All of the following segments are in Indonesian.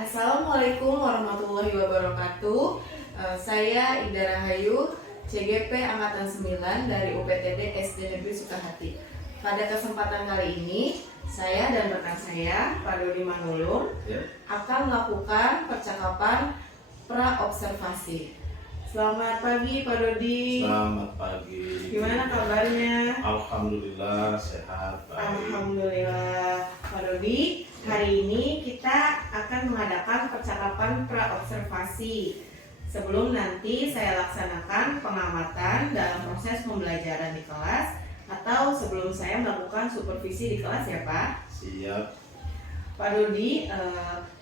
Assalamualaikum warahmatullahi wabarakatuh. Saya Ida Rahayu, CGP Angkatan 9 dari UPTD SD Negeri Sukahati. Pada kesempatan kali ini, saya dan rekan saya, Pak Dodi Manulung, akan melakukan percakapan pra-observasi. Selamat pagi Pak Dodi. Selamat pagi. Gimana kabarnya? Alhamdulillah sehat. Baik. Alhamdulillah Pak Dodi. Hari ini kita akan mengadakan percakapan pra-observasi. Sebelum nanti saya laksanakan pengamatan dalam proses pembelajaran di kelas, atau sebelum saya melakukan supervisi di kelas ya Pak. Siap. Pak Dodi,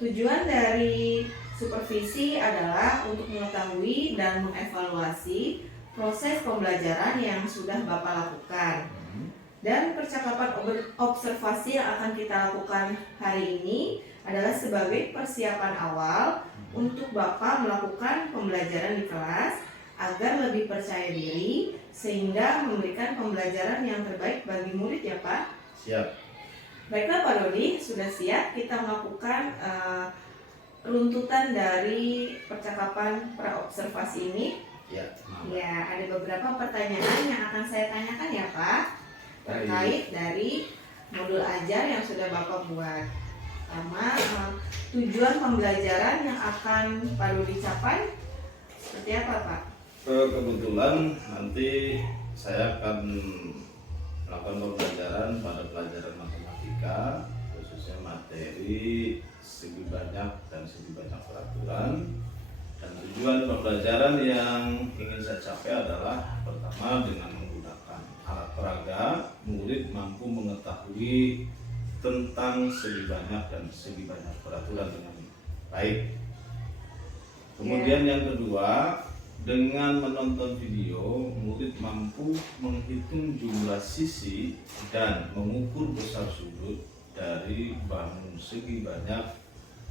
tujuan dari supervisi adalah untuk mengetahui dan mengevaluasi proses pembelajaran yang sudah Bapak lakukan. Dan percakapan observasi yang akan kita lakukan hari ini adalah sebagai persiapan awal untuk Bapak melakukan pembelajaran di kelas agar lebih percaya diri sehingga memberikan pembelajaran yang terbaik bagi murid ya Pak. Siap. Baiklah Pak Dodi, sudah siap kita melakukan runtutan dari percakapan pra-observasi ini. Ya. Ya, ada beberapa pertanyaan yang akan saya tanyakan ya Pak, terkait dari modul ajar yang sudah Bapak buat. Pertama, tujuan pembelajaran yang akan Pak Dodi capai seperti apa Pak? Kebetulan nanti saya akan melakukan pembelajaran pada pelajaran matematika, khususnya materi segi banyak dan segi banyak peraturan. Dan tujuan pembelajaran yang ingin saya capai adalah pertama, dengan menggunakan alat peraga, murid mampu mengetahui tentang segi banyak dan segi banyak peraturan dengan baik. Kemudian yang kedua, dengan menonton video, murid mampu menghitung jumlah sisi dan mengukur besar sudut dari bangun segi banyak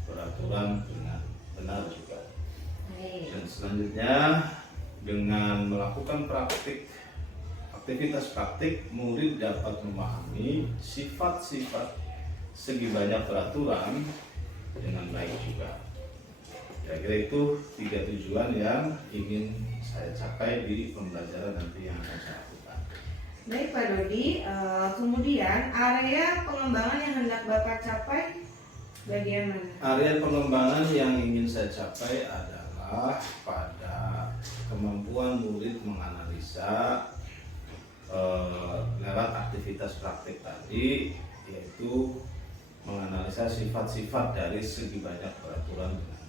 peraturan dengan benar juga. Dan selanjutnya, dengan melakukan aktivitas praktik, murid dapat memahami sifat-sifat segi banyak peraturan dengan baik juga. Kira-kira itu 3 tujuan yang ingin saya capai di pembelajaran nanti yang akan saya lakukan. Baik Pak Dodi, kemudian area pengembangan yang hendak Bapak capai bagian mana? Area pengembangan yang ingin saya capai adalah pada kemampuan murid menganalisa lewat aktivitas praktik tadi, yaitu menganalisa sifat-sifat dari segi banyak peraturan dengan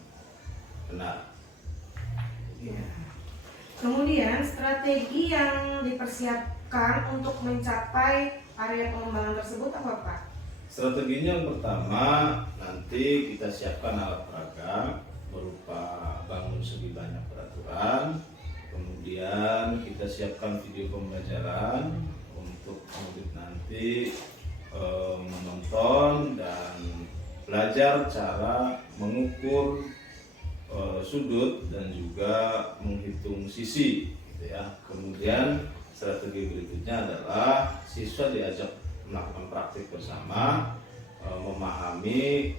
benar. Ya. Kemudian strategi yang dipersiapkan untuk mencapai area pengembangan tersebut apa Pak? Strateginya yang pertama, nanti kita siapkan alat peraga berupa bangun segi banyak peraturan. Kemudian kita siapkan video pembelajaran untuk murid nanti menonton dan belajar cara mengukur sudut dan juga menghitung sisi, gitu ya. Kemudian strategi berikutnya adalah siswa diajak melakukan praktik bersama, memahami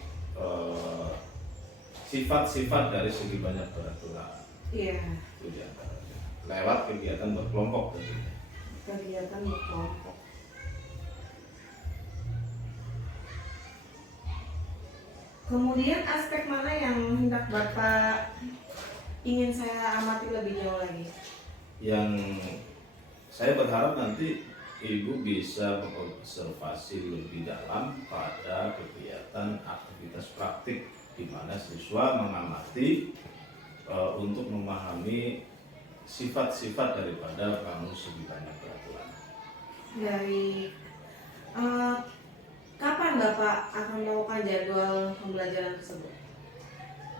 sifat-sifat dari segi banyak peraturan. Iya. Itu diantaranya. Lewat kegiatan berkelompok tentunya. Kegiatan berkelompok. Kemudian aspek mana yang hendak Bapak ingin saya amati lebih jauh lagi? Yang saya berharap nanti Ibu bisa mengobservasi lebih dalam pada kegiatan aktivitas praktik di mana siswa mengamati untuk memahami sifat-sifat daripada bangun segi banyak peraturan. Dari kapan Bapak akan melakukan jadwal pembelajaran tersebut?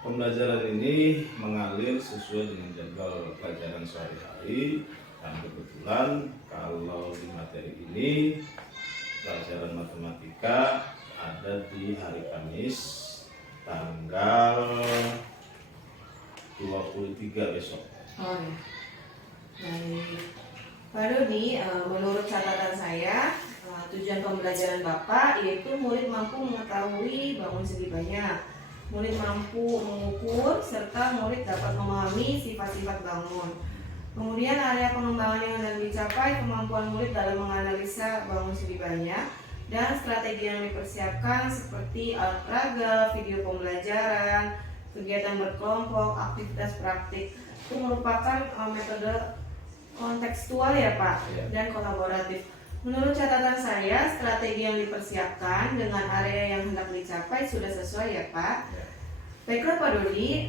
Pembelajaran ini mengalir sesuai dengan jadwal pelajaran sehari-hari, dan kebetulan kalau di materi ini pelajaran matematika ada di hari Kamis tanggal 23 besok. Oh ya. Baik. Pak Dodi, menurut catatan saya, tujuan pembelajaran Bapak yaitu murid mampu mengetahui bangun segi banyak, murid mampu mengukur, serta murid dapat memahami sifat-sifat bangun. Kemudian area pengembangan yang hendak dicapai, kemampuan murid dalam menganalisa bangun studi banyak, dan strategi yang dipersiapkan seperti alat peraga, video pembelajaran, kegiatan berkelompok, aktivitas praktik. Itu merupakan metode kontekstual ya Pak, dan kolaboratif. Menurut catatan saya, strategi yang dipersiapkan dengan area yang hendak dicapai sudah sesuai ya Pak. Baiklah Pak Dodi,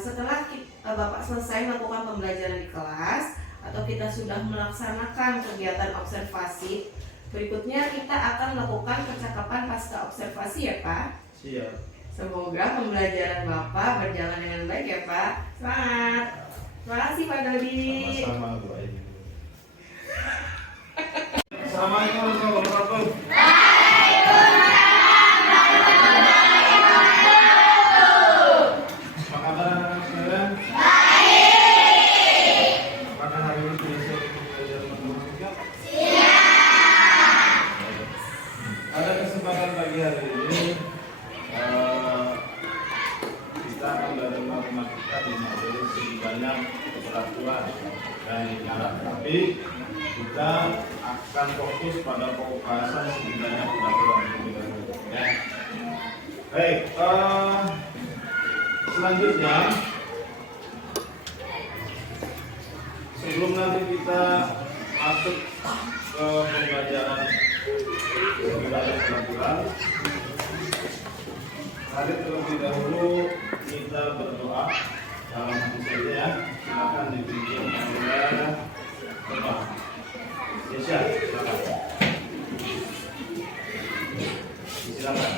setelah Bapak selesai melakukan pembelajaran di kelas atau kita sudah melaksanakan kegiatan observasi, berikutnya kita akan melakukan percakapan pasca observasi ya Pak. Siap. Semoga pembelajaran Bapak berjalan dengan baik ya Pak. Semangat. Terima kasih Pak Dodi. Sama-sama Bu Aini. Assalamualaikum warahmatullahi wabarakatuh. Apa kabar anak-anak sekalian? Baik. Apakah hari ini sudah siap untuk belajar matematika? Siap. Pada kesempatan pagi hari ini kita akan belajar matematika di materi segi banyak peraturan dan isyarat. Tapi kita akan fokus pada pokok bahasan segi banyak peraturan ya. Baik, selanjutnya sebelum nanti kita masuk ke pembelajaran segi banyak peraturan, mari terlebih dahulu kita berdoa dalam hati saja ya. Silakan dipimpin oleh Bapak. Yesya, silakan. Silakan.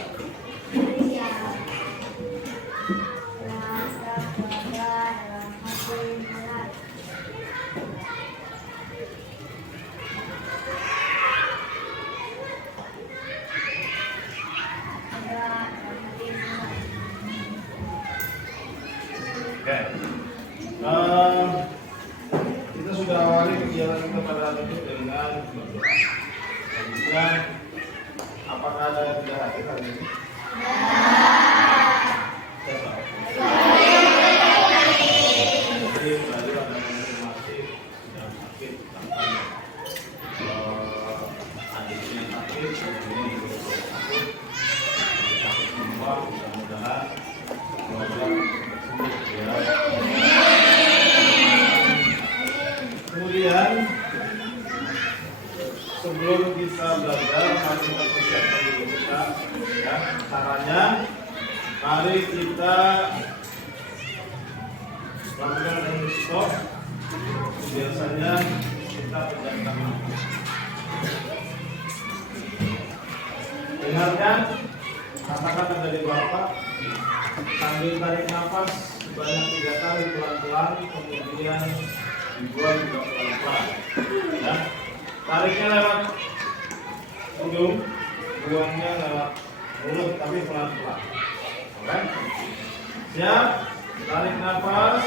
Oke. Kita sudah awali kegiatan kita pada hari ini dengan berdoa. Selanjutnya, apakah ada yang tidak hadir hari ini? Siapa? Jadi tadi ada informasi sedang sakit, bahkan adiknya sakit, ibunya juga sakit, sakit semua. Mudah-mudahan semoga ya. Kemudian sebelum kita belajar, mari kita persiapkan dulu kita ya. Caranya, mari kita lakukan English stop. Biasanya kita pejamkan mata. Dengarkan kata-kata dari Bapak sambil tarik nafas sebanyak 3 kali pelan-pelan, kemudian dibuang juga pelan-pelan ya. Tariknya lewat hidung, buangnya lewat mulut tapi pelan-pelan. Oke? Siap? Tarik nafas.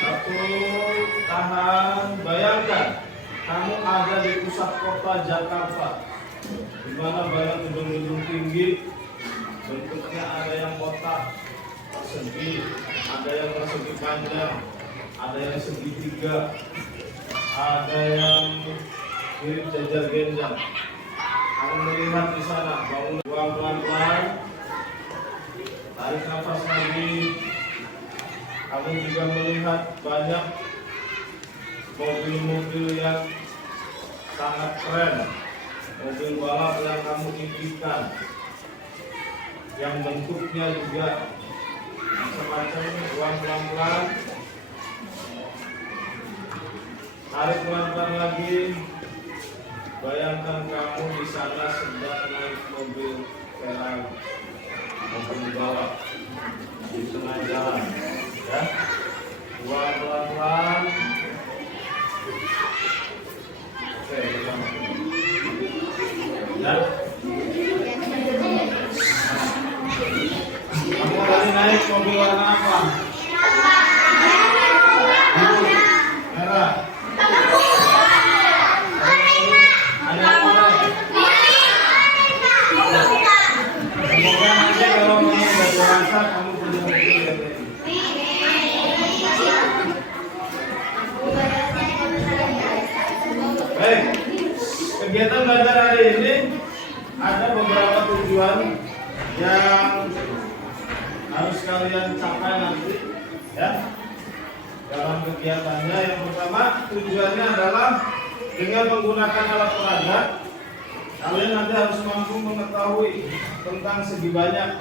1, tahan. Bayangkan kamu ada di pusat kota Jakarta, di mana banyak gedung-gedung tinggi. Bentuknya ada yang kotak, persegi, ada yang persegi panjang, ada yang segitiga, ada yang mirip jajar genjang. Kamu melihat di sana, bangun, buang pelan-pelan, tarik nafas lagi. Kamu juga melihat banyak mobil-mobil yang sangat keren, mobil balap yang kamu impikan, yang bentuknya juga macam-macam. Buang pelan-pelan, tarik pelan-pelan lagi. Bayangkan kamu di sana sedang naik mobil Ferrari, mobil balap di tengah jalan, ya. Buang pelan-pelan. Oke, bersama. Ya. Kamu tadi naik mobil warna apa? Biru, merah. Ada yang mana? Semoga nanti kalau kamu udah dewasa, kamu Kegiatan belajar hari ini ada beberapa tujuan yang harus kalian capai nanti, ya. Dalam kegiatannya yang pertama tujuannya adalah dengan menggunakan alat peraga kalian nanti harus mampu mengetahui tentang segi banyak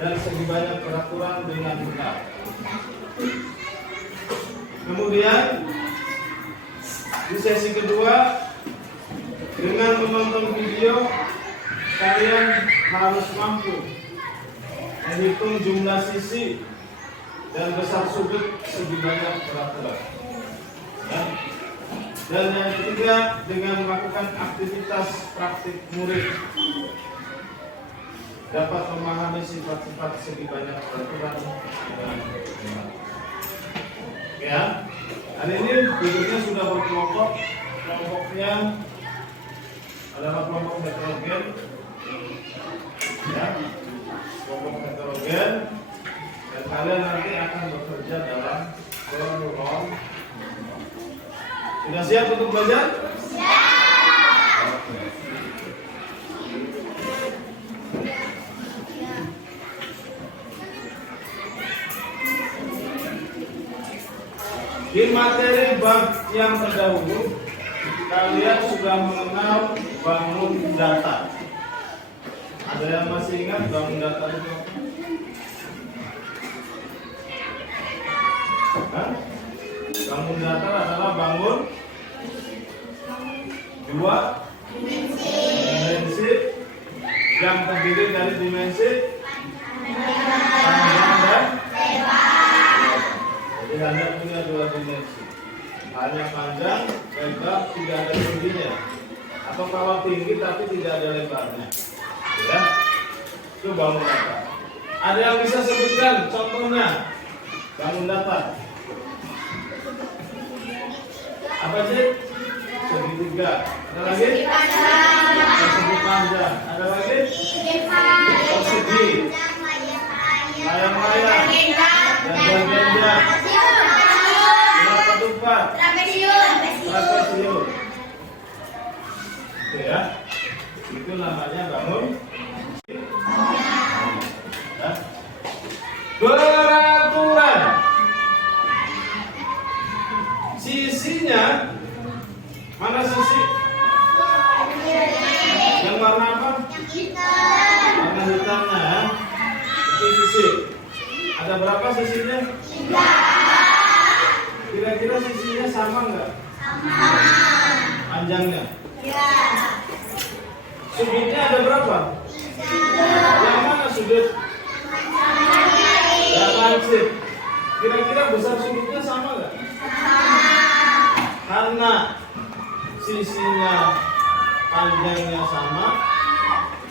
dan segi banyak peraturan dengan benar. Kemudian di sesi kedua dengan menonton video kalian harus mampu menghitung jumlah sisi dan besar sudut segi banyak peraturan. Dan yang ketiga dengan melakukan aktivitas praktik murid dapat memahami sifat-sifat segi banyak peraturan dengan benar. Ya, hari ini duduknya sudah berkelompok. Kelompoknya adalah kelompok heterogen, ya, kelompok heterogen, dan kalian nanti akan bekerja dalam kelompok. Sudah siap untuk belajar? Siap. Oke. Di materi bab yang terdahulu, kalian sudah mengenal bangun data. Ada yang masih ingat bangun data itu apa? Hah? Bangun data adalah bangun dua dimensi yang terdiri dari dimensi panjang dan lebar. Jadi Anda punya dua dimensi, hanya panjang, lebar, tidak ada tingginya, atau kalau tinggi tapi tidak ada lebarnya. Ya, itu bangun data. Ada yang bisa sebutkan contohnya bangun data? Apa sih? Segitiga. Ada lagi? Persegi panjang. Ada lagi? Persegi. Layang-layang. Dan ganja. Ketupat. Trapesium. Oke ya. Itu namanya bangun. Ya. Peraturan. Sisinya mana sisi? Yang warna apa? Warna hitamnya ya. Itu sisi. Ada berapa sisinya? 3. Kira-kira sisinya sama nggak? Sama. Panjangnya? Ya. Sudutnya ada berapa? 3. Yang mana sudut? Yang lancip. Kira-kira besar sudutnya sama nggak? Karena sisinya panjangnya sama,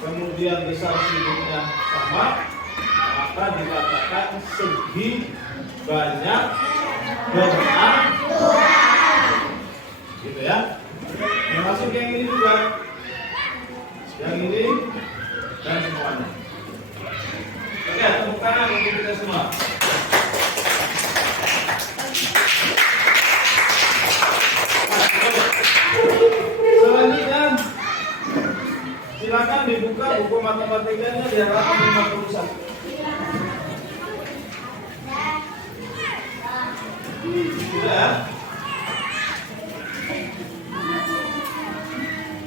kemudian besar sudutnya sama, maka dikatakan segi banyak beraturan. Gitu ya. Termasuk yang ini juga, yang ini dan semuanya. Oke, tepuk tangan untuk kita semua. Selanjutnya silakan dibuka buku matematikanya di halaman 51. Ya.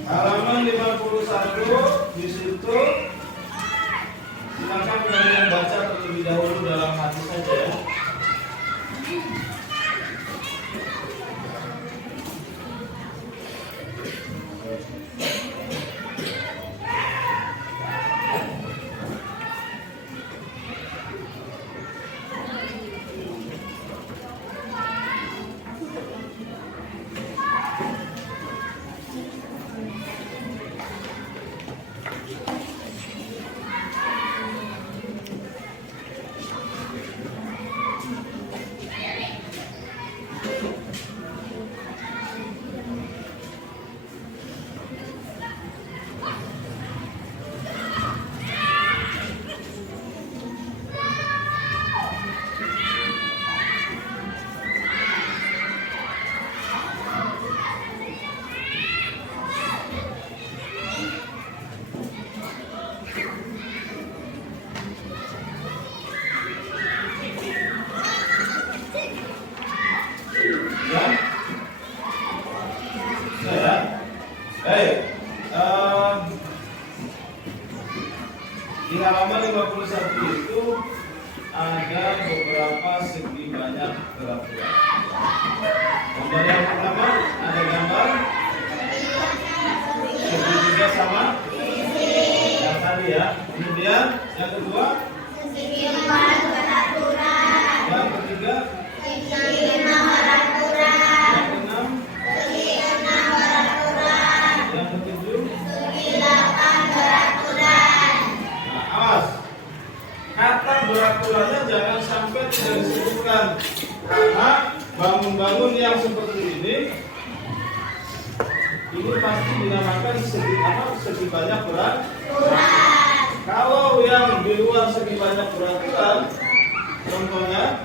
Halaman 51 di situ silakan kalian baca terlebih dahulu dalam hati saja ya. seperti ini pasti dinamakan segi banyak beraturan. Kalau yang di luar segi banyak beraturan, contohnya,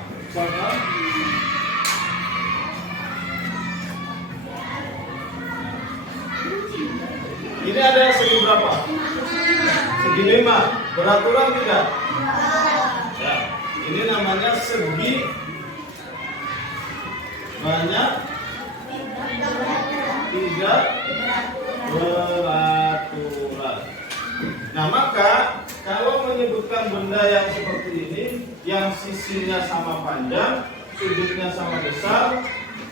ini ada segi berapa? Segi 5, beraturan tidak? Ya, ini namanya segi banyak tidak beraturan. Nah, maka kalau menyebutkan benda yang seperti ini, yang sisinya sama panjang, sudutnya sama besar,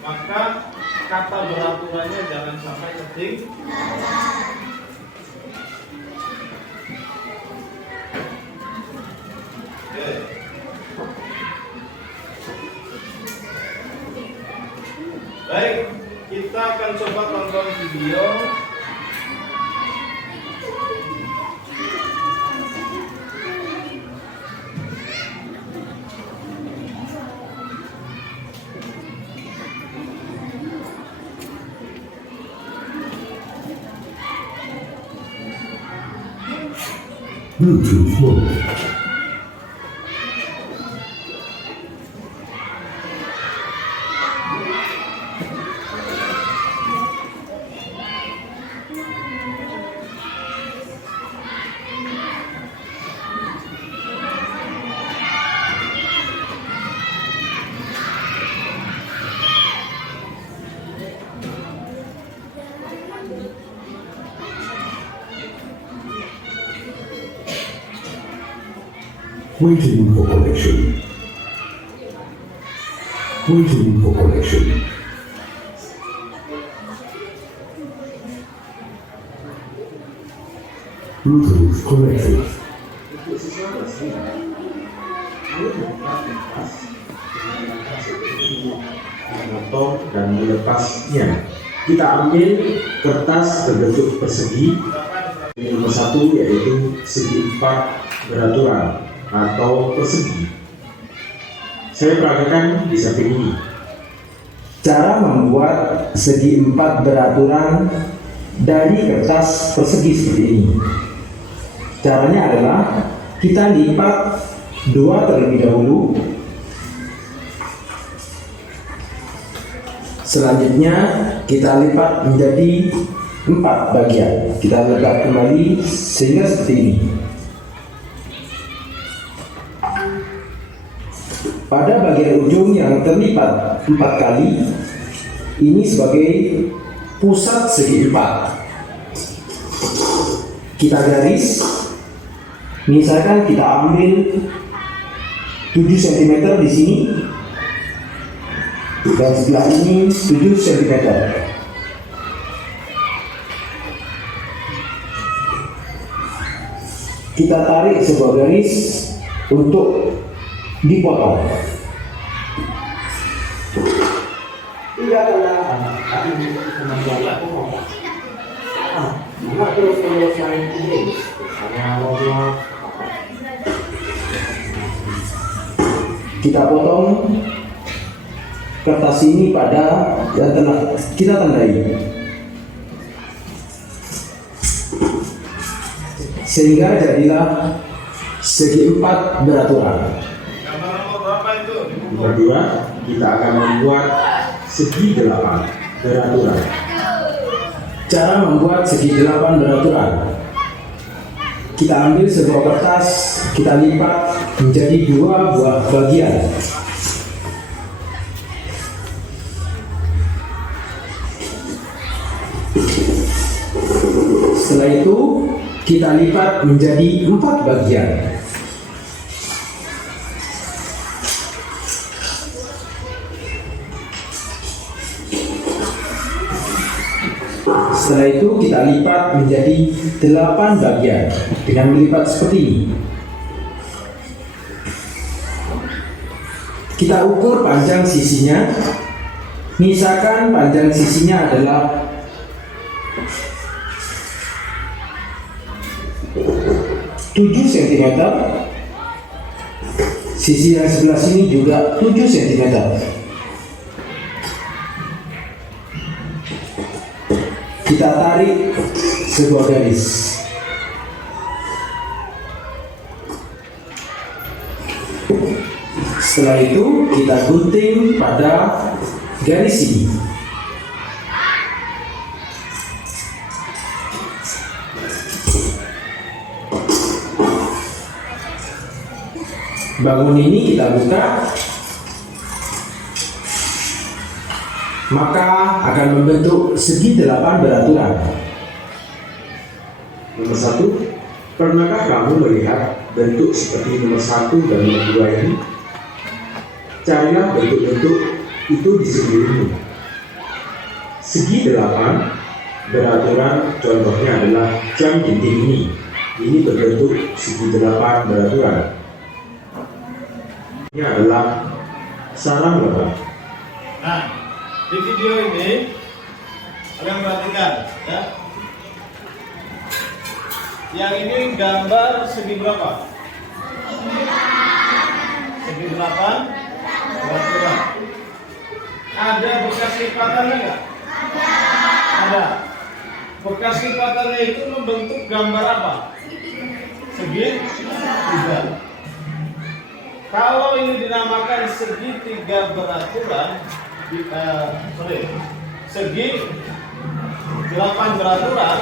maka kata beraturannya jangan sampai ketinggalan. Oke. Baik, kita akan coba tonton video. Bluetooth mode. Waiting for connection. Waiting for connection. Bluetooth connected. Memotong dan melepasnya. Kita ambil kertas berbentuk persegi. Nomor 1 yaitu segi 4 beraturan atau persegi. Saya peragakan di samping ini. Cara membuat segi 4 beraturan dari kertas persegi seperti ini. Caranya adalah kita lipat 2 terlebih dahulu. Selanjutnya kita lipat menjadi 4 bagian. Kita letak kembali sehingga seperti ini. Pada bagian ujung yang terlipat 4 kali, ini sebagai pusat segi 4. Kita garis, misalkan kita ambil 7 cm di sini, dan sebelah ini 7 cm. Kita tarik sebuah garis untuk dipotong. Tidak ada kami kemampuan potong. Maka terus penyelesaian ini hanya Allah. Kita potong kertas ini pada yang telah kita tandai, sehingga jadilah segi 4 beraturan. Gambar nomor berapa itu? Nomor 2, kita akan membuat segi 8 beraturan. Cara membuat segi 8 beraturan. Kita ambil sebuah kertas, kita lipat menjadi 2 buah bagian. Setelah itu kita lipat menjadi 4 bagian. Setelah itu kita lipat menjadi 8 bagian dengan melipat seperti ini. Kita ukur panjang sisinya. Misalkan panjang sisinya adalah 7 cm. Sisi yang sebelah sini juga 7 cm. Kita tarik sebuah garis. Setelah itu kita gunting pada garis ini. Bangun ini kita buka, maka akan membentuk segi 8 beraturan. Nomor 1, pernahkah kamu melihat bentuk seperti nomor 1 dan nomor 2 ini? Carilah bentuk-bentuk itu di sekelilingmu. Segi 8 beraturan contohnya adalah jam dinding ini. Ini berbentuk segi 8 beraturan. Ini adalah sarang lebah. Nah, di video ini kalian perhatikan ya. Yang ini gambar segi berapa? Segi 8 beraturan. Ada bekas lipatannya nggak? Ada. Bekas lipatannya itu membentuk gambar apa? Segi 3. Kalau ini dinamakan segi 3 beraturan, segi 8 beraturan,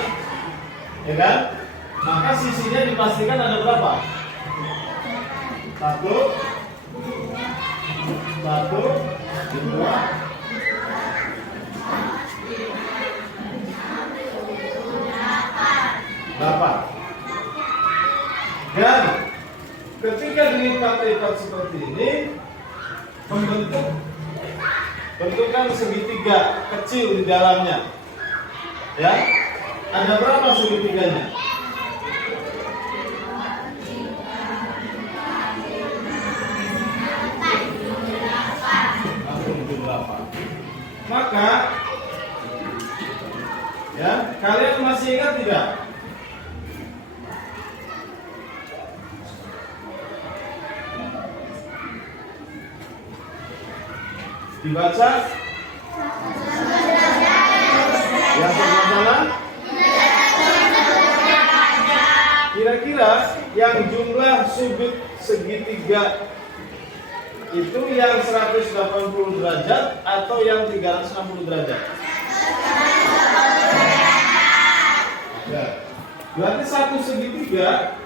ya kan? Maka sisinya dipastikan ada berapa? 1, 2, 8. Dan ketika dilipat-lipat seperti ini, membentuk bentukan segitiga kecil di dalamnya. Ya, ada berapa segitiganya? Maka, ya, kalian masih ingat tidak? Dibaca yang sebelah. Kira-kira yang jumlah sudut segitiga itu yang 180 derajat atau yang 360 derajat? Ya. Berarti satu segitiga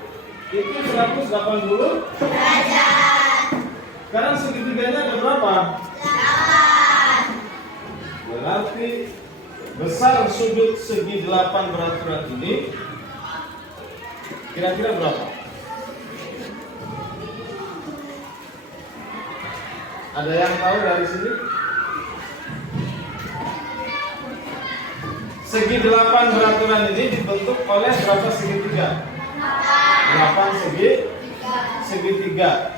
itu 180 derajat. Sekarang segitiganya ada berapa? Berarti besar sudut segi 8 beraturan ini kira-kira berapa? Ada yang tahu dari sini? Segi 8 beraturan ini dibentuk oleh berapa segitiga? 8 segitiga.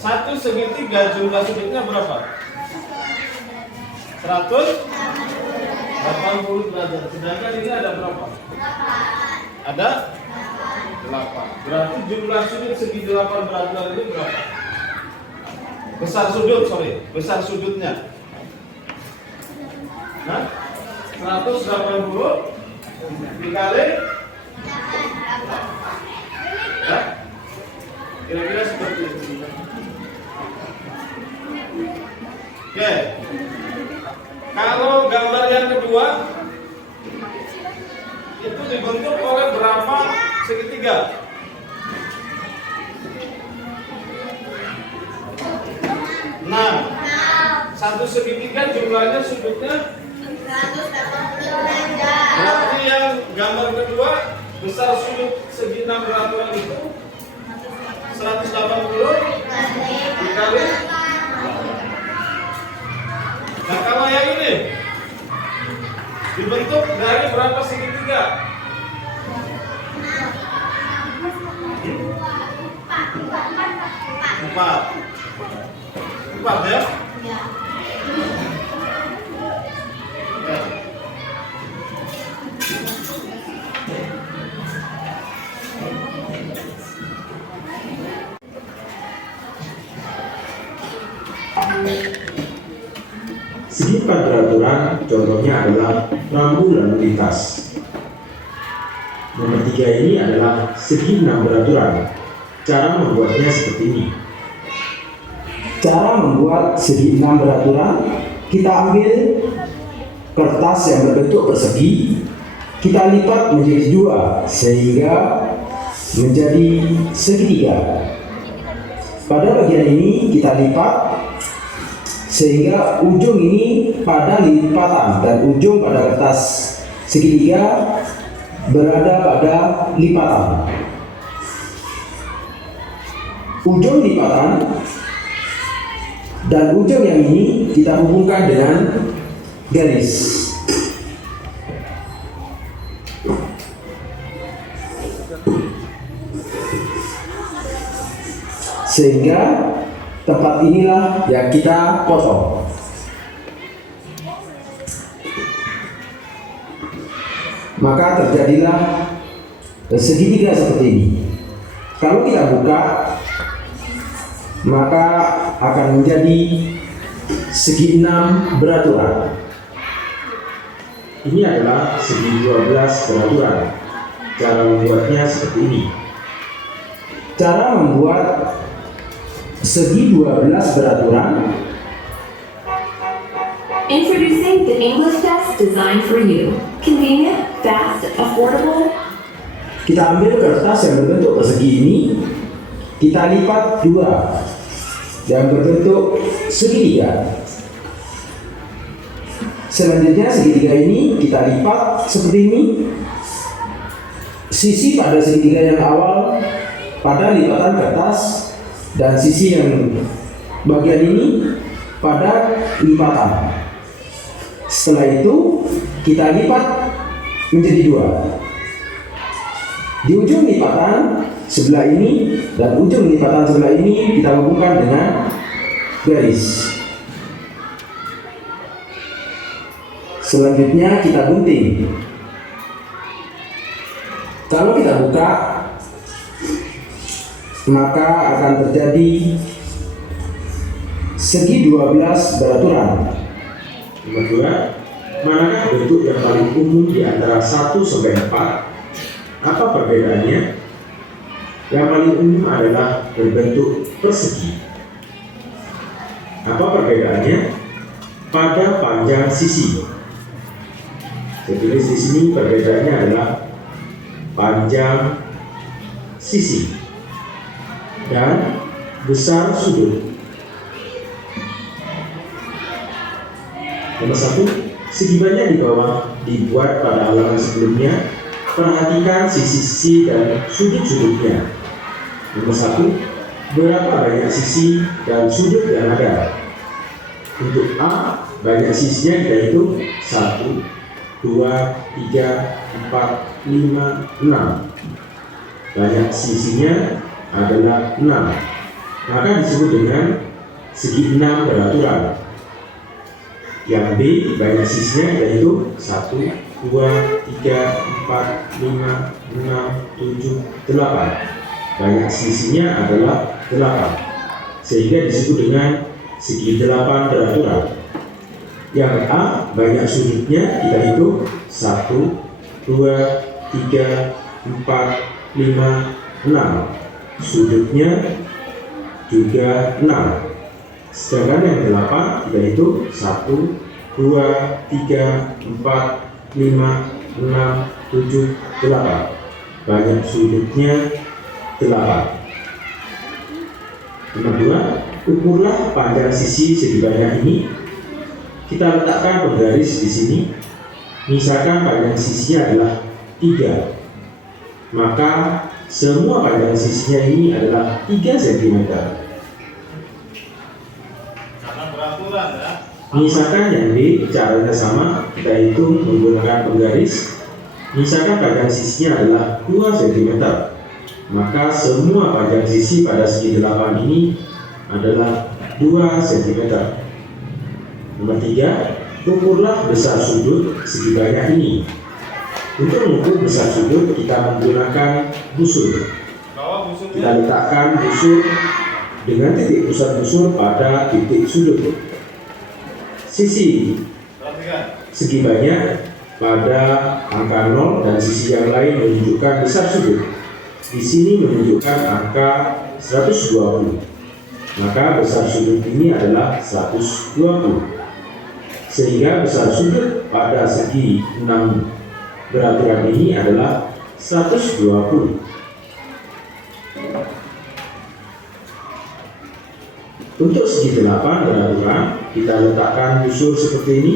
Satu segitiga jumlah sudutnya berapa? 180 derajat. Sedangkan ini ada berapa? Ada 8. Berarti jumlah sudut segi 8 beraturan ini berapa? Besar sudutnya. Nah, 180 dikali ya, kira-kira seperti itu. Oke. Kalau gambar yang kedua itu dibentuk oleh berapa segitiga? Nah, satu segitiga jumlahnya sudutnya 180 derajat. berarti yang gambar kedua besar sudut segi 6 beraturan itu 180 dikali. Nah, kalau yang ini dibentuk dari berapa segitiga? 4 ya? Segi 4 sifat beraturan contohnya adalah rambu lalu lintas. Nomor 3 ini adalah segi 6 beraturan. Cara membuatnya seperti ini. Cara membuat segi 6 beraturan, kita ambil kertas yang berbentuk persegi, kita lipat menjadi 2 sehingga menjadi segitiga. Pada bagian ini kita lipat sehingga ujung ini pada lipatan dan ujung pada kertas segitiga berada pada lipatan. Ujung lipatan dan ujung yang ini kita hubungkan dengan garis. Sehingga tempat inilah yang kita potong. Maka terjadilah segitiga seperti ini. Kalau kita buka, maka akan menjadi segi 6 beraturan. Ini adalah segi 12 beraturan. Cara membuatnya seperti ini. Cara membuat segi 12 beraturan. Introducing the English test designed for you. Convenient, fast, affordable. Kita ambil kertas yang berbentuk persegi ini, kita lipat 2 yang berbentuk segitiga. Selanjutnya segitiga ini kita lipat seperti ini. Sisi pada segitiga yang awal pada lipatan kertas dan sisi yang bagian ini pada lipatan. Setelah itu kita lipat menjadi 2. Di ujung lipatan sebelah ini dan ujung lipatan sebelah ini kita hubungkan dengan garis. Selanjutnya kita gunting. Kalau kita buka, maka akan terjadi segi 12 beraturan. Nomor 2, manakah bentuk yang paling umum di antara 1 sampai 4? Apa perbedaannya? Yang paling umum adalah berbentuk persegi. Apa perbedaannya? Pada panjang sisi. Saya tulis di sini perbedaannya adalah panjang sisi dan besar sudut. Nomor 1, segi banyak di bawah dibuat pada halaman sebelumnya. Perhatikan sisi-sisi dan sudut-sudutnya. Nomor 1, berapa banyak sisi dan sudut yang ada? Untuk A, banyak sisinya kita hitung 1, 2, 3, 4, 5, 6. Banyak sisinya adalah 6. Maka disebut dengan segi 6 beraturan. Yang B, banyak sisinya yaitu 1, 2, 3, 4, 5, 6, 7, 8. Banyak sisinya adalah 8. Sehingga disebut dengan segi 8 beraturan. Yang A, banyak sudutnya kita hitung 1, 2, 3, 4, 5, 6. Sudutnya juga 6. Sedangkan yang 8 kita hitung 1, 2, 3, 4, 5, 6, 7, 8. Banyak sudutnya 8. Nomor 2, ukurlah panjang sisi segi banyak ini. Kita letakkan penggaris di sini. Misalkan panjang sisinya adalah 3. Maka semua panjang sisinya ini adalah 3 cm. Karena beraturan ya. Misalkan yang B caranya sama, kita hitung menggunakan penggaris. Misalkan panjang sisinya adalah 2 cm, maka semua panjang sisi pada segi 8 ini adalah 2 cm. Nomor 3, ukurlah besar sudut segi banyak ini. Untuk mengukur besar sudut kita menggunakan busur. Bawa busur Kita letakkan busur dengan titik pusat busur pada titik sudut. Sisi Segi banyak pada angka 0 dan sisi yang lain menunjukkan besar sudut. Di sini menunjukkan angka 120. Maka besar sudut ini adalah 120. Sehingga besar sudut pada segi 6 beraturan ini adalah 120. Untuk segi 8 beraturan, kita letakkan busur seperti ini.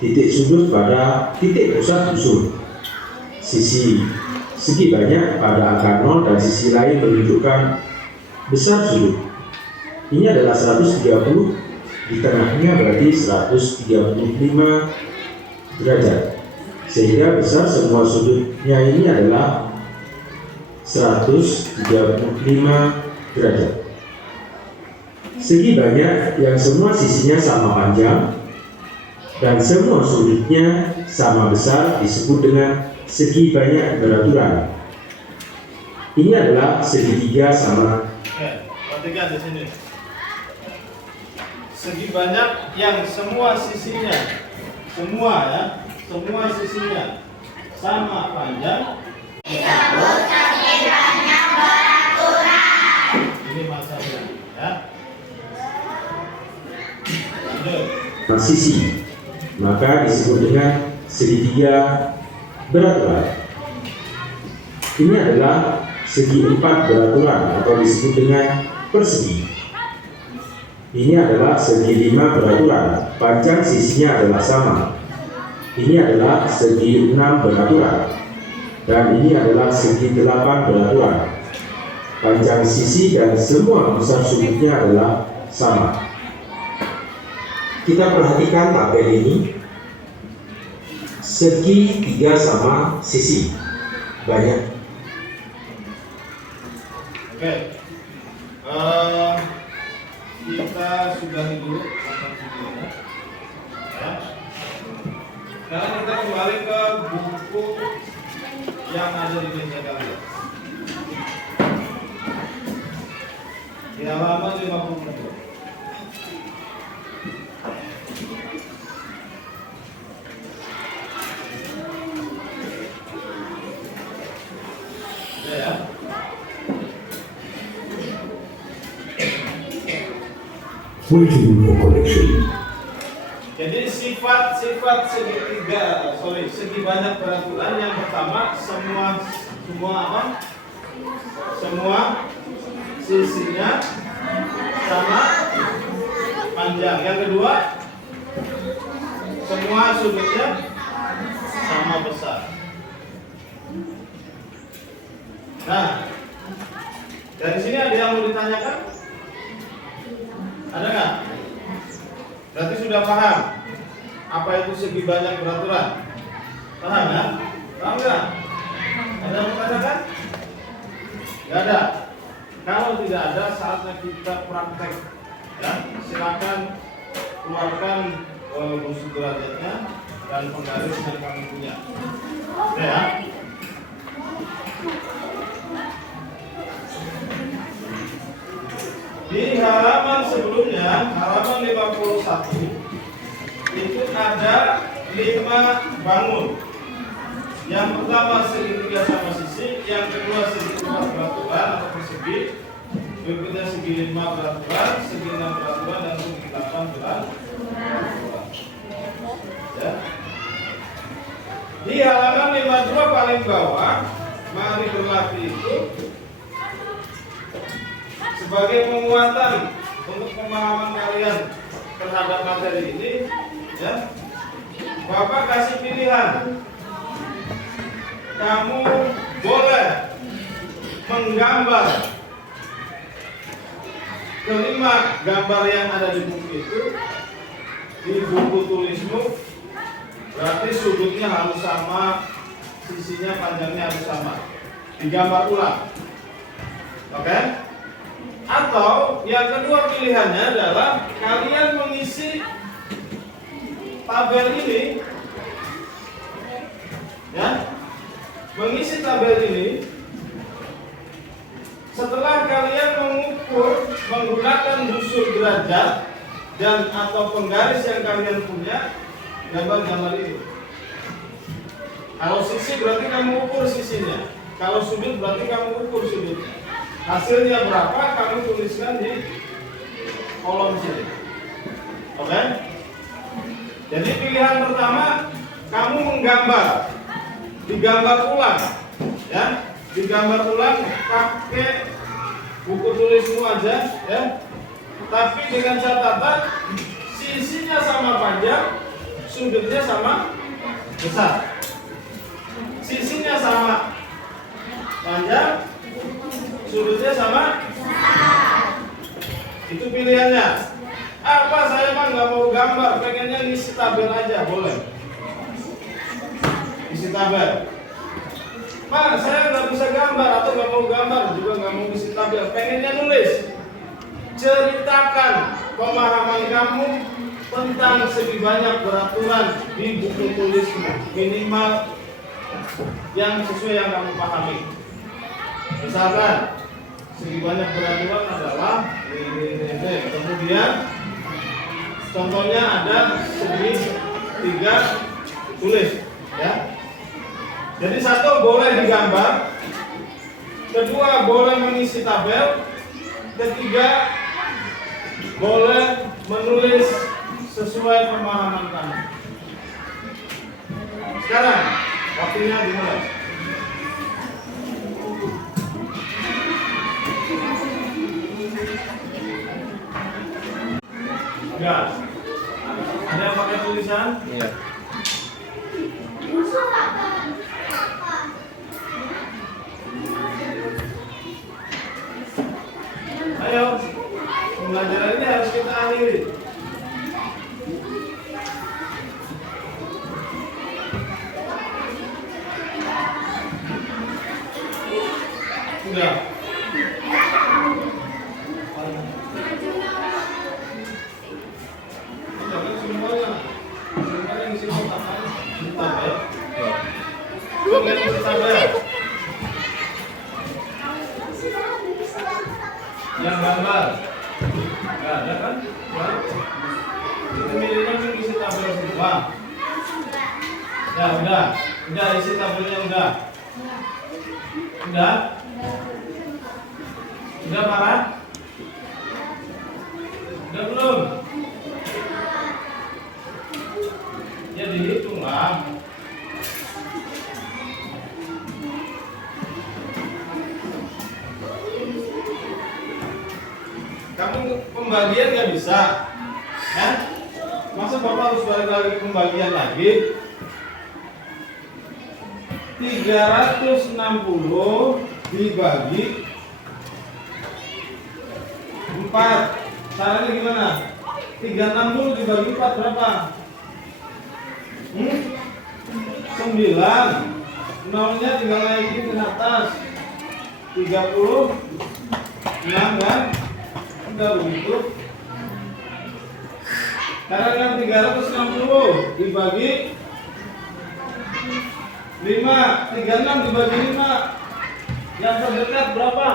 Titik sudut pada titik pusat busur. Segi banyak pada angka 0 dan sisi lain menunjukkan besar sudut. Ini adalah 130, di tengahnya berarti 135 derajat. Sehingga besar semua sudutnya ini adalah 135 derajat. Segi banyak yang semua sisinya sama panjang dan semua sudutnya sama besar disebut dengan segi banyak beraturan. Ini adalah segitiga sama. Oke, perhatikan di sini. Segi banyak yang semua sisinya, semua sisinya sama panjang. Disebut segi banyak beraturan. Ini maksudnya, ya. Sisi, maka disebut dengan segitiga beraturan. Ini adalah segi 4 beraturan atau disebut dengan persegi. Ini adalah segi 5 beraturan, panjang sisinya adalah sama. Ini adalah segi 6 beraturan, dan ini adalah segi 8 beraturan. Panjang sisi dan semua besar sudutnya adalah sama. Kita perhatikan tabel ini. Segi 3 sama sisi banyak. Oke, kita sudahi dulu makan videonya. Ya. Sekarang kita kembali ke buku yang ada di meja kalian. Di halaman 52. Ya. Waiting for connection. Jadi sifat segi banyak beraturan yang pertama semua sisinya sama panjang. Yang kedua semua sudutnya sama besar. Nah, dari sini ada yang mau ditanyakan? Ada nggak? Berarti sudah paham apa itu segi banyak beraturan? Paham ya? Paham nggak? Ada yang mengatakan? Nggak ada. Kalau tidak ada, saatnya kita praktek. Ya, silakan keluarkan busur derajatnya dan penggaris yang kami punya. Oke ya. Di halaman sebelumnya, halaman 51, itu ada 5 bangun. Yang pertama segitiga sama sisi, yang kedua segi 4 beraturan atau persegi, berikutnya segi 5 beraturan, segi 6 beraturan, dan segi 8 beraturan. Ya. Di halaman 52 paling bawah, mari berlatih itu sebagai penguatan untuk pemahaman kalian terhadap materi ini, ya. Bapak kasih pilihan. Kamu boleh menggambar kelima gambar yang ada di buku itu di buku tulismu. Berarti sudutnya harus sama, sisinya panjangnya harus sama. Digambar ulang. Oke? Atau yang kedua pilihannya adalah kalian mengisi tabel ini, ya, mengisi tabel ini. Setelah kalian mengukur menggunakan busur derajat dan atau penggaris yang kalian punya, gambar ini. Kalau sisi berarti kamu ukur sisinya. Kalau sudut berarti kamu ukur sudutnya. Hasilnya berapa kamu tuliskan di kolom sini. Oke? Jadi pilihan pertama kamu menggambar, digambar ulang, ya, digambar ulang pakai buku tulismu aja, ya. Tapi dengan catatan sisinya sama panjang, sudutnya sama besar. Sisinya sama panjang, sudutnya sama besar. Itu pilihannya. Apa saya mah nggak mau gambar, pengennya ngisi tabel aja, boleh. Isi tabel. Pak, saya nggak bisa gambar atau nggak mau gambar, juga nggak mau isi tabel, pengennya nulis. Ceritakan pemahaman kamu tentang segi banyak peraturan di buku tulismu, minimal yang sesuai yang kamu pahami. Misalkan segi banyak peraturan adalah ini. Kemudian contohnya ada segi 3 tulis, ya. Jadi 1 boleh digambar, 2 boleh mengisi tabel, 3 boleh menulis sesuai pemahaman kamu. Sekarang waktunya dimulai. Enggak. Ada yang pakai tulisan? Iya. Ayo, pembelajaran ini harus kita akhiri. Sudah. Jangan semuanya yang isi kotak kan tabel. Bukan isi tabel. Yang gambar nggak ada kan? Itu milihnya isi tabel semua. Ya udah isi tabelnya udah parah? Udah belum? Ya dihitung lah. Kamu pembagian nggak bisa, kan? Masa bapak harus balik lagi ke pembagian lagi? 360 dibagi 4. Caranya gimana? 360 dibagi 4 berapa? 9. Nolnya tinggal naikin ke atas. 36 kan? Udah begitu. Sekarang 360 dibagi 5, 36 dibagi 5. Yang terdekat berapa?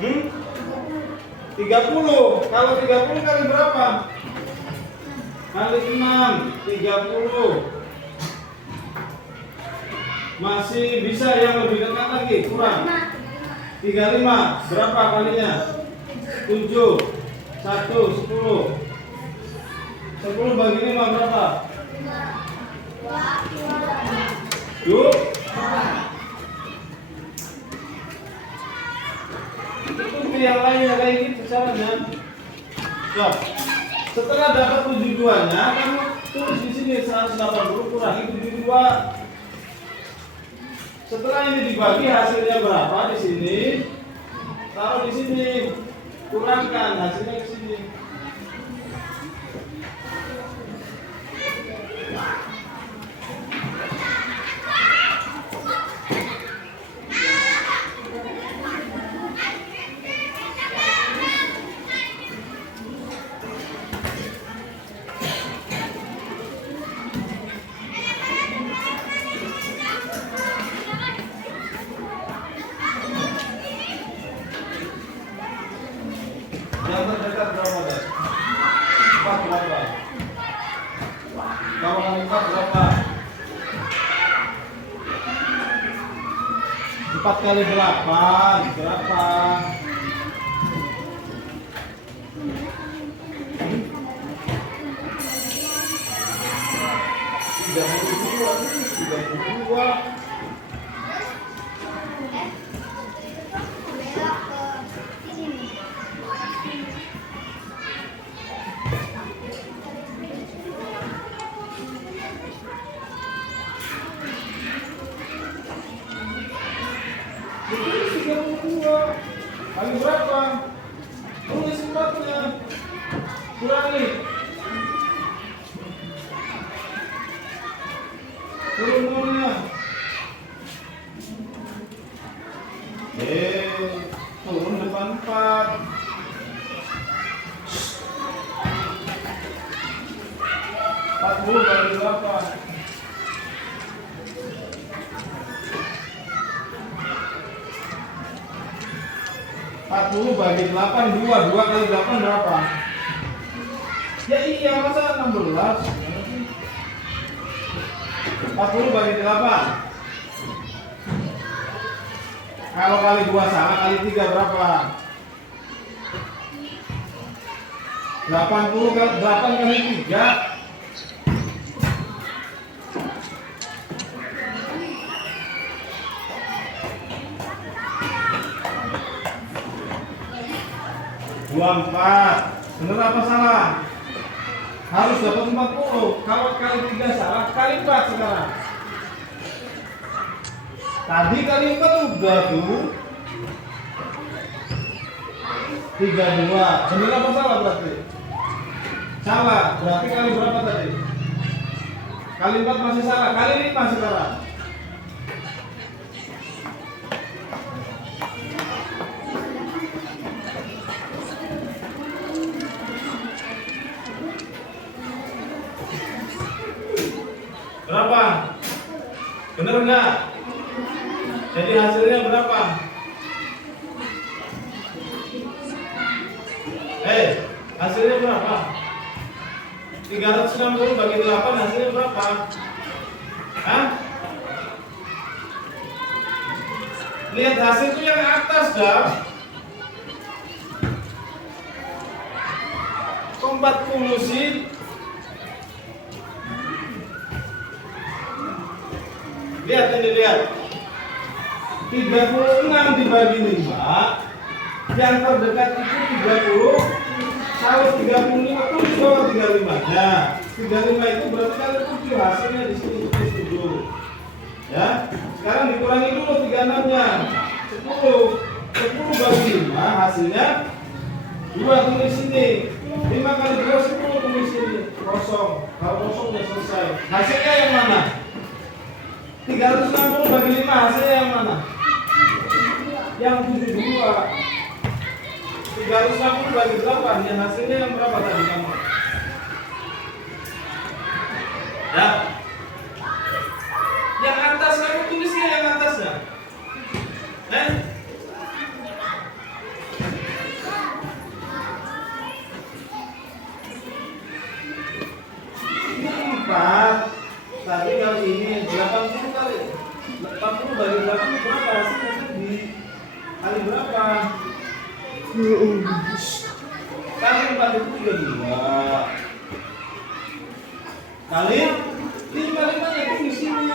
30. Kalau 30 kali berapa? Kali 6, 30. Masih bisa yang lebih dekat lagi, kurang. 35, berapa kalinya? 7, 1, 10. 10 bagi 5 berapa? 2. Itu yang lainnya kayak gitu caranya. So, setelah dapat 72-nya, kamu tulis di sini 180 kurangi 72. Setelah ini dibagi hasilnya berapa di sini? Taruh di sini. Kurangkan hasilnya ke sini. Yang terdekat berapa? berapa? Kalau kali 4 berapa? 4 kali 8 berapa? 32. Kali berapa? Tulis 4-nya. Kurangi. Turun nolnya. Turun depan 4. 40 kali berapa? 40 bagi 8, 2 kali 8 berapa? Ya iya, masa 16? 40 bagi 8. Kalau kali 2 salah, kali 3 berapa? 80 kali 8 kali 3. Dua 4. Bener apa salah? Harus dapat 40. Kalau kali 3 salah, kali 4 sekarang. Tadi kali 4 udah tuh. 32. Bener apa salah berarti? Salah. Berarti kali berapa tadi? Kali 4 masih salah. Kali 5 sekarang. Berapa? Bener enggak? Jadi hasilnya berapa? Hasilnya berapa? 360 bagi 8 hasilnya berapa? Hah? Lihat hasil itu yang atas dah. Kombat kumusin. Lihat ini, lihat 36 dibagi 5. Yang terdekat itu 30. Kalau 35 itu di bawah 35 nya. 35 itu berarti kali 7. Hasilnya di sini 7. Ya. Sekarang dikurangi dulu 36 nya. 10 bagi 5 hasilnya 2, tulis sini. 5 kali 2 10, tulis sini. Kosong. Kalau kosong udah selesai. Hasilnya yang mana? 360 bagi 5 hasilnya yang mana? Yang 72. 360 bagi 8 yang hasilnya yang berapa tadi kamu? Ya. Yang atas kamu tulisnya yang atasnya. Ini 4. Tadi kali ini 80 kali 80 bagi 8 berapa hasilnya tadi? Kali berapa? Kali 4 itu 32. Kali 5 nya di sini.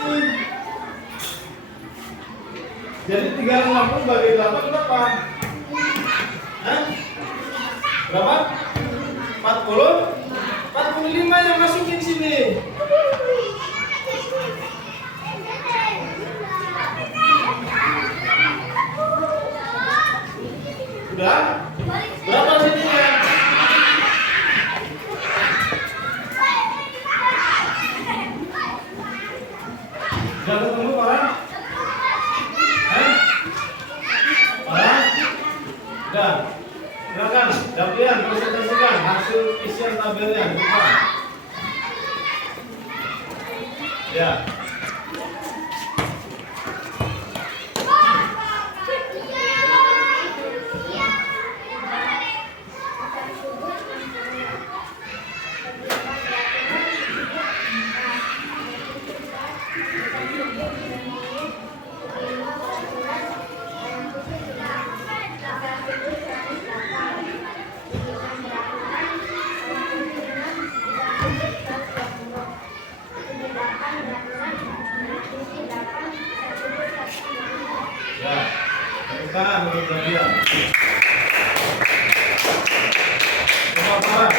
Jadi 360 bagi 8 berapa? Berapa? 40? 45 yang masukin sini. Udah? Berapa sininya? Sudah ketemu orang? Orang? Sudah. Silakan, Dapian presentasikan hasil isian tabelnya di depan. Ya. Ya, tepuk tangan untuk kalian. Semua parah.